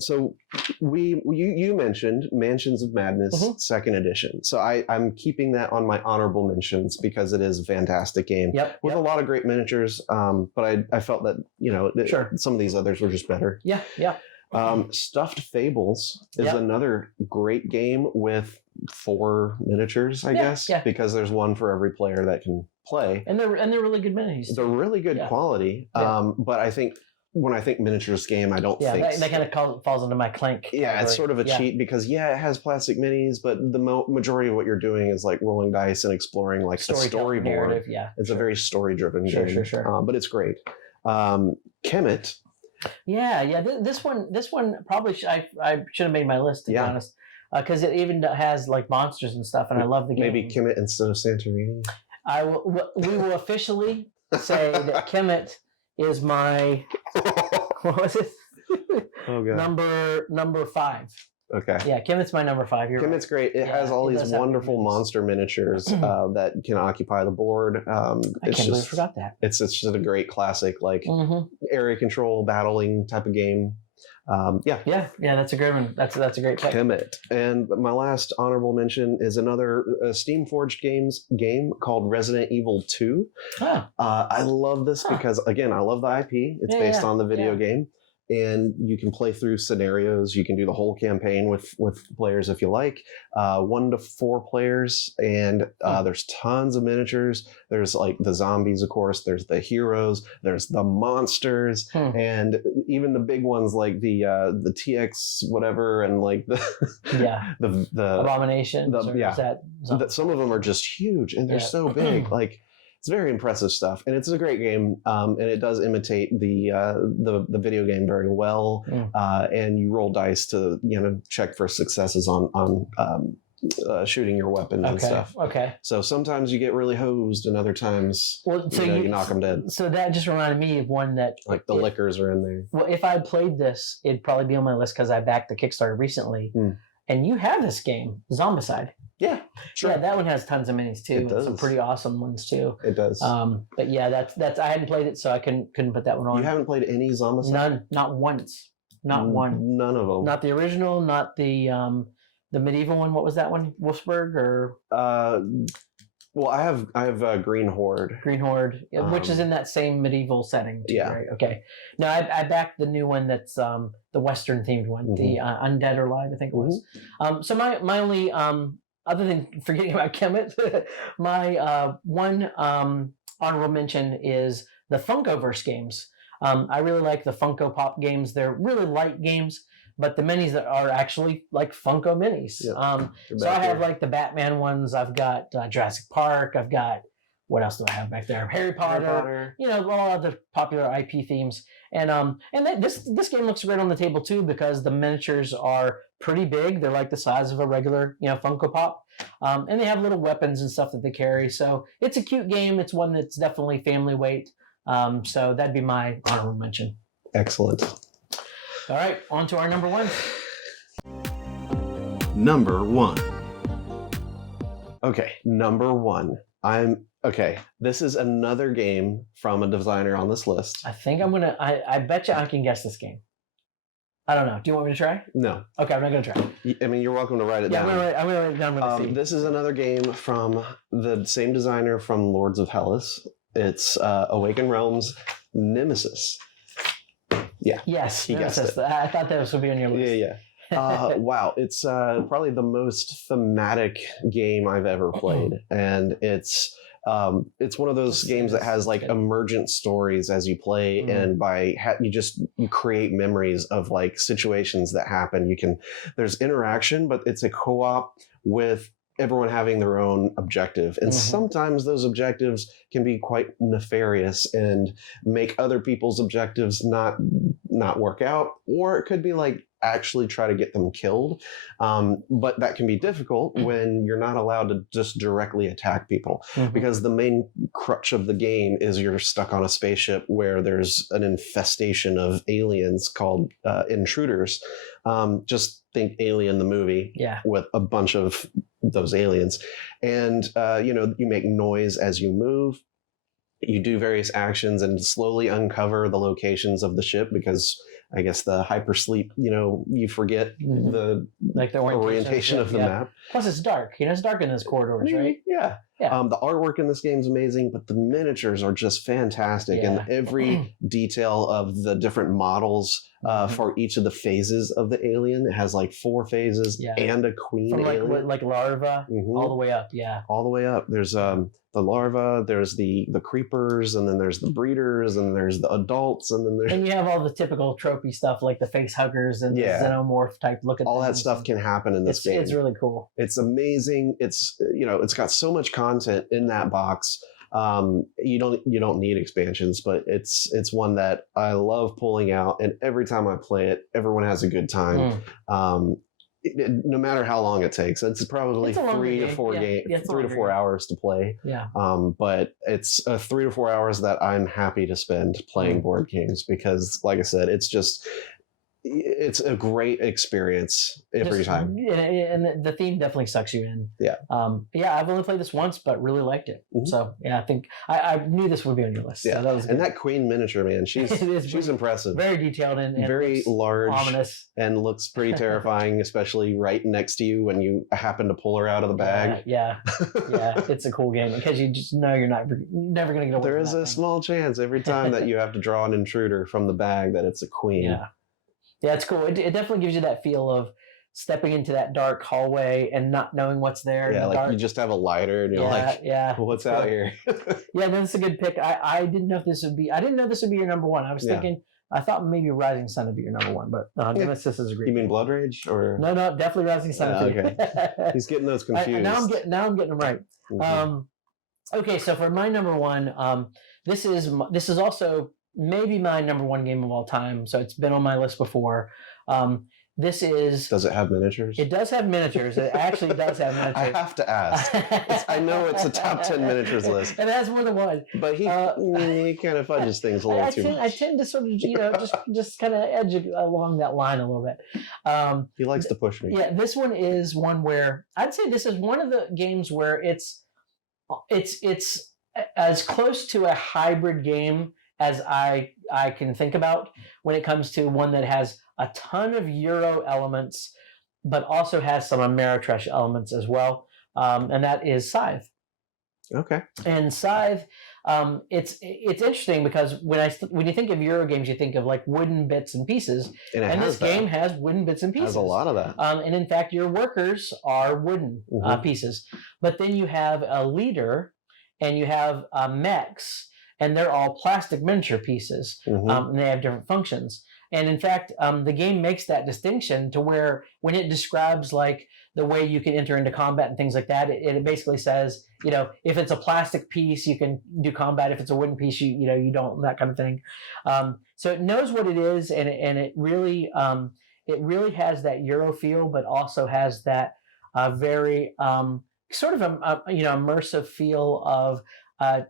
So you mentioned Mansions of Madness 2nd edition. So I'm keeping that on my honorable mentions because it is a fantastic game with a lot of great miniatures. But I felt that some of these others were just better. Yeah. Stuffed Fables is another great game with 4 miniatures, I guess, because there's one for every player that can play. And they're really good minis. They're really good quality. But I think when I think miniatures game, I don't think... Yeah, that kind of falls into my clank. Yeah, it's sort of a cheat because, it has plastic minis, but the majority of what you're doing is like rolling dice and exploring like the storyboard. It's a very story-driven game. Sure. But it's great. Kemet. Yeah. This one probably I should have made my list, to be honest. Because it even has like monsters and stuff, and I love the game. Maybe Kemet instead of Santorini? We will officially say that Kemet is my what was it? Oh god. Number 5. Okay. Yeah, Kemet's my number 5. You're Kemet's great. It has all these wonderful monster miniatures that can occupy the board. I can't believe I forgot that. It's just a great classic, like area control battling type of game. Yeah, that's a great one. That's a great pick. Kemet. And my last honorable mention is another Steam Forged game called Resident Evil 2. I love this because, again, I love the IP. It's based on the video game. And you can play through scenarios. You can do the whole campaign with players if you like. 1 to 4 players, and there's tons of miniatures. There's like the zombies, of course. There's the heroes. There's the monsters, and even the big ones like the TX whatever, and like the Abomination. Some of them are just huge, and they're so big. Like, it's very impressive stuff, and it's a great game, and it does imitate the video game very well. And you roll dice to check for successes on shooting your weapons and stuff. Okay. So sometimes you get really hosed, and other times you knock them dead. So that just reminded me of one that like the lickers are in there. Well, if I played this, it'd probably be on my list because I backed the Kickstarter recently. And you have this game, Zombicide. Yeah, sure. Yeah, that one has tons of minis too. It does. Some pretty awesome ones too. It does. But yeah, that's I hadn't played it, so I couldn't put that one on. You haven't played any Zombicide? None, not once, not one. None of them. Not the original, not the medieval one. What was that one? Wolfsburg or? Well, I have Green Horde. Green Horde, which is in that same medieval setting too, right? Okay. No, I backed the new one that's the Western themed one, the Undead or Alive, I think it was. So my only other than forgetting about Kemet, my one honorable mention is the Funkoverse games. I really like the Funko Pop games. They're really light games, but the minis that are actually like Funko minis. So I have like the Batman ones. I've got Jurassic Park. I've got, what else do I have back there? Harry Potter. All of the popular IP themes. And this game looks great on the table too because the miniatures are pretty big. They're like the size of a regular Funko Pop. And they have little weapons and stuff that they carry. So it's a cute game. It's one that's definitely family weight. So that'd be my honorable mention. Excellent. All right, on to our number 1. Number 1. Okay, number 1. This is another game from a designer on this list. I think I bet you I can guess this game. I don't know. Do you want me to try? No. Okay, I'm not going to try. I mean, you're welcome to write it down. I'm going to write it down with the This is another game from the same designer from Lords of Hellas. It's Awaken Realms Nemesis. Yeah. Yes, he guessed it. I thought that would be on your list. Yeah. Wow. It's probably the most thematic game I've ever played. And it's one of those games that has like emergent stories as you play, and you create memories of like situations that happen. There's interaction, but it's a co-op with everyone having their own objective. And sometimes those objectives can be quite nefarious and make other people's objectives not work out, or it could be like actually try to get them killed. But that can be difficult when you're not allowed to just directly attack people, because the main crutch of the game is you're stuck on a spaceship where there's an infestation of aliens called intruders. Just think Alien the movie with a bunch of those aliens. And you make noise as you move. You do various actions and slowly uncover the locations of the ship, because I guess the hypersleep, you forget the orientation of the map. Plus it's dark. It's dark in those corridors, right? Yeah. The artwork in this game is amazing, but the miniatures are just fantastic. And every detail of the different models for each of the phases of the alien, it has like 4 phases and a queen alien. Like larva all the way up. Yeah. All the way up. There's the larva, there's the creepers, and then there's the breeders, and there's the adults, and then there's... And you have all the typical tropey stuff like the face huggers and the xenomorph type look at all that stuff can happen in this game. It's really cool. It's amazing. It's it's got so much content in that box. You don't need expansions, but it's one that I love pulling out, and every time I play it, everyone has a good time. No matter how long it takes, it's probably 3 to 4 hours to play. Yeah. But it's 3 to 4 hours that I'm happy to spend playing board games, because, like I said, it's just it's a great experience every time. And the theme definitely sucks you in. Yeah. Yeah, I've only played this once, but really liked it. Mhm. So yeah, I think I knew this would be on your list. Yeah, so that was good. And that queen miniature, man, she's impressive. Very detailed and very large, ominous, and looks pretty terrifying, especially right next to you when you happen to pull her out of the bag. Yeah, it's a cool game because you just know you're never going to get away. There from is that a thing. small chance every time that you have to draw an intruder from the bag that it's a queen. Yeah, it's cool. It definitely gives you that feel of stepping into that dark hallway and not knowing what's there. Yeah, in the like dark. you just have a lighter and you're like, what's out here? Yeah, that's a good pick. I didn't know if this would be. I didn't know this would be your number one. I was thinking. I thought maybe Rising Sun would be your number one, but Nemesis is a great. You mean Blood Rage or no? Definitely Rising Sun. Okay, he's getting those confused. Now I'm getting them right. Mm-hmm. Okay, so for my number one, this is also maybe my number one game of all time. So it's been on my list before. This is. Does it have miniatures? It does have miniatures. It actually does have miniatures. I have to ask. I know it's a top 10 miniatures list. And it has more than one. But he kind of fudges things a little too much. I tend to sort of, just kind of edge along that line a little bit. He likes to push me. Yeah, this one is one where I'd say this is one of the games where it's as close to a hybrid game as I can think about when it comes to one that has a ton of Euro elements, but also has some Ameritrash elements as well, and that is Scythe. Okay. And Scythe, it's interesting because when you think of Euro games, you think of like wooden bits and pieces, and this game has wooden bits and pieces. Has a lot of that. And in fact, your workers are wooden pieces, but then you have a leader, and you have mechs, and they're all plastic miniature pieces, and they have different functions. And in fact, the game makes that distinction to where when it describes like the way you can enter into combat and things like that, it basically says, if it's a plastic piece, you can do combat. If it's a wooden piece, you don't, that kind of thing. So it knows what it is, and it really has that Euro feel, but also has that very sort of immersive feel of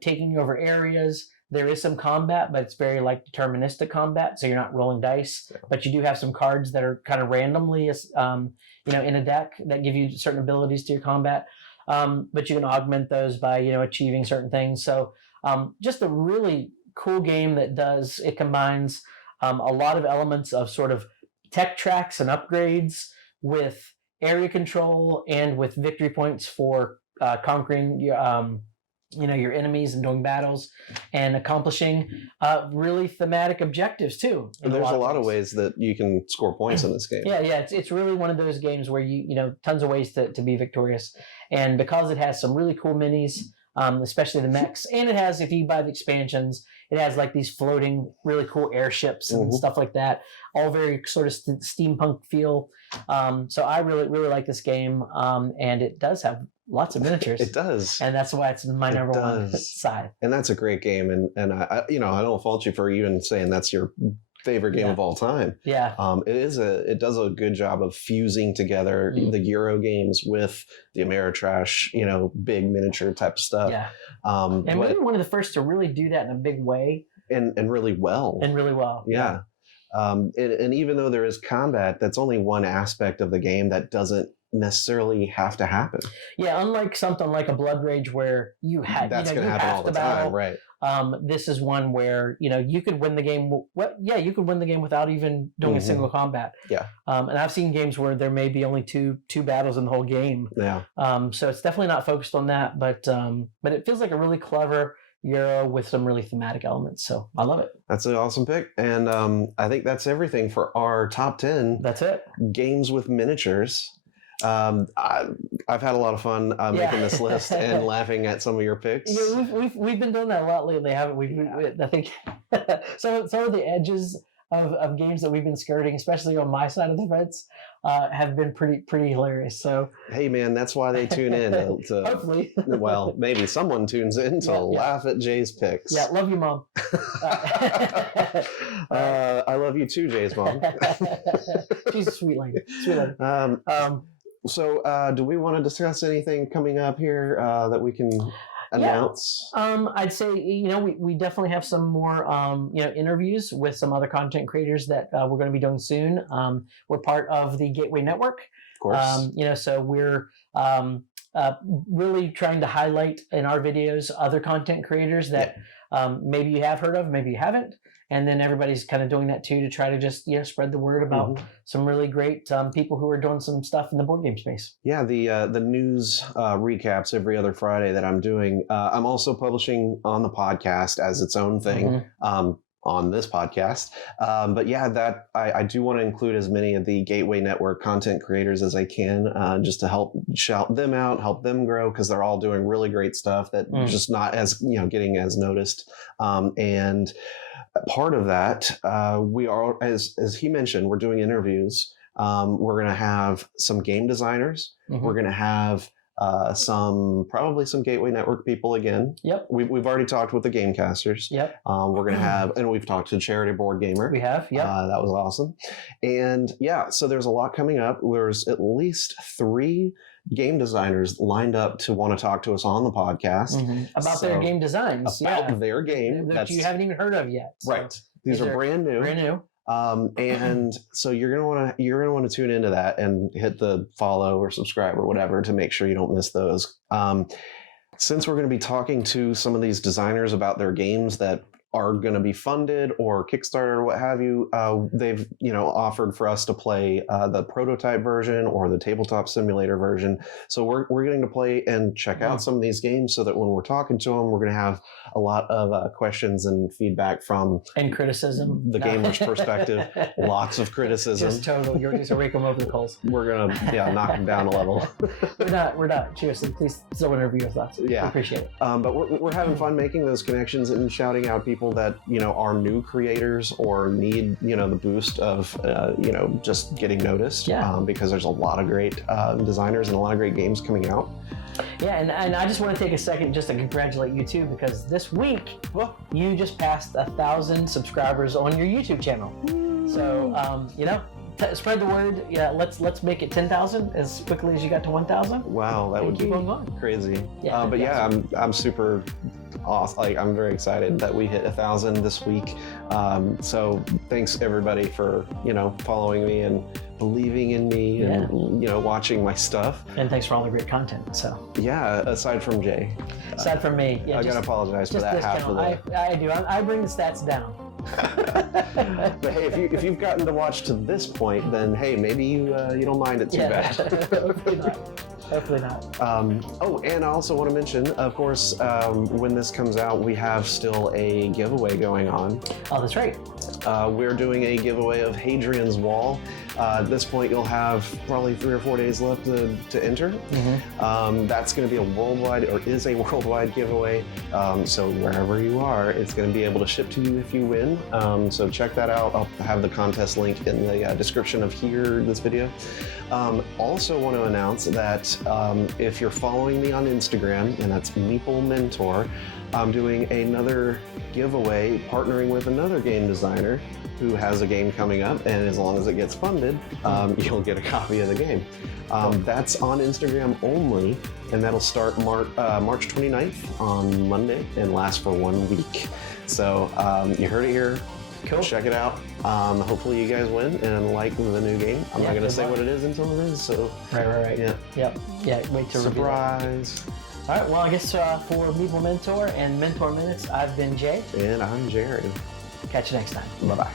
taking over areas. There is some combat, but it's very like deterministic combat. So you're not rolling dice, but you do have some cards that are kind of randomly, in a deck that give you certain abilities to your combat. But you can augment those by, achieving certain things. So just a really cool game it combines a lot of elements of sort of tech tracks and upgrades with area control and with victory points for conquering your enemies and doing battles and accomplishing really thematic objectives too. And there's a lot of ways that you can score points in this game. Yeah, it's really one of those games where you tons of ways to be victorious, and because it has some really cool minis, especially the mechs, and it has, if you buy the expansions, it has like these floating really cool airships and stuff like that, all very sort of steampunk feel. So I really really like this game, and it does have lots of miniatures. It does, and that's why it's my number one side. And that's a great game, and I don't fault you for even saying that's your favorite game of all time. Yeah. It does a good job of fusing together the Euro games with the Ameritrash, big miniature type of stuff. Yeah. And we were one of the first to really do that in a big way. And really well. Yeah. And even though there is combat, that's only one aspect of the game that doesn't necessarily have to happen. Yeah, unlike something like a Blood Rage where you had that's going to happen all the time, right? This is one where you could win the game. You could win the game without even doing a single combat. Yeah. And I've seen games where there may be only two battles in the whole game. Yeah. So it's definitely not focused on that, but it feels like a really clever Euro with some really thematic elements. So I love it. That's an awesome pick, and I think that's everything for our top 10. That's it. Games with miniatures. I've had a lot of fun making this list and laughing at some of your picks. Yeah, we've been doing that a lot lately, haven't we? I think some of the edges of games that we've been skirting, especially on my side of the fence, have been pretty hilarious. So hey, man, that's why they tune in. To, hopefully, well, maybe someone tunes in to laugh at Jay's picks. Yeah, love you, Mom. I love you too, Jay's mom. She's a sweet lady. So, do we want to discuss anything coming up here that we can? announce? I'd say, we definitely have some more, interviews with some other content creators that we're going to be doing soon. We're part of the Gateway Network. Of course. So we're really trying to highlight in our videos other content creators that maybe you have heard of, maybe you haven't. And then everybody's kind of doing that too, to try to just spread the word about some really great people who are doing some stuff in the board game space. Yeah, the news recaps every other Friday that I'm doing. I'm also publishing on the podcast as its own thing. On this podcast. But yeah, that I do want to include as many of the Gateway Network content creators as I can, just to help shout them out, help them grow, because they're all doing really great stuff that just not as, getting as noticed. And part of that, we are, as he mentioned, we're doing interviews. We're going to have some game designers. We're going to have probably some Gateway Network people again. Yep. We've already talked with the Gamecasters. Yep. We're going to have, and we've talked to Charity Board Gamer. We have, yeah. That was awesome. And yeah, so there's a lot coming up. There's at least 3 game designers lined up to want to talk to us on the podcast. About their game designs. About their game. That you haven't even heard of yet. So right. These are brand new. Brand new. And so you're gonna want to tune into that and hit the follow or subscribe or whatever to make sure you don't miss those. Since we're going to be talking to some of these designers about their games that are going to be funded or Kickstarter or what have you, they've offered for us to play the prototype version or the tabletop simulator version. So we're getting to play and check out some of these games, so that when we're talking to them, we're going to have a lot of questions and feedback from and criticism, the gamer's perspective. Lots of criticism. Just total. You're just rake them over the coals. We're gonna knock them down a level. We're not. Seriously, please still interview us. Lots. Yeah, we appreciate it. But we're having fun making those connections and shouting out people that are new creators or need the boost of just getting noticed. Because there's a lot of great designers and a lot of great games coming out. Yeah, and I just want to take a second just to congratulate you too, because this week you just passed 1,000 subscribers on your YouTube channel. So spread the word. Yeah, let's make it 10,000 as quickly as you got to 1,000. Wow, that would be crazy. Yeah, but yeah, I'm super awesome. Like, I'm very excited that we hit 1,000 this week. So thanks everybody for following me and believing in me and watching my stuff. And thanks for all the great content. So yeah, aside from Jay. Aside from me, I gotta apologize for that half of it. I do. I bring the stats down. But hey, if you've gotten to watch to this point, then hey, maybe you don't mind it too bad. Hopefully not. Hopefully not. And I also want to mention, of course, when this comes out, we have still a giveaway going on. Oh, that's right. We're doing a giveaway of Hadrian's Wall. At this point, you'll have probably 3 or 4 days left to enter. That's going to be a worldwide giveaway. So wherever you are, it's going to be able to ship to you if you win. So check that out. I'll have the contest link in the description of this video. Also want to announce that if you're following me on Instagram, and that's Meeple Mentor, I'm doing another giveaway partnering with another game designer who has a game coming up, and as long as it gets funded, you'll get a copy of the game. That's on Instagram only, and that'll start March 29th on Monday and last for 1 week. So you heard it here. Cool. Check it out. Hopefully you guys win and like the new game. I'm not going to say what it is until it is. So right. Yeah. Wait to surprise. All right. Well, I guess for Meeple Mentor and Mentor Minutes, I've been Jay. And I'm Jared. Catch you next time. Bye-bye.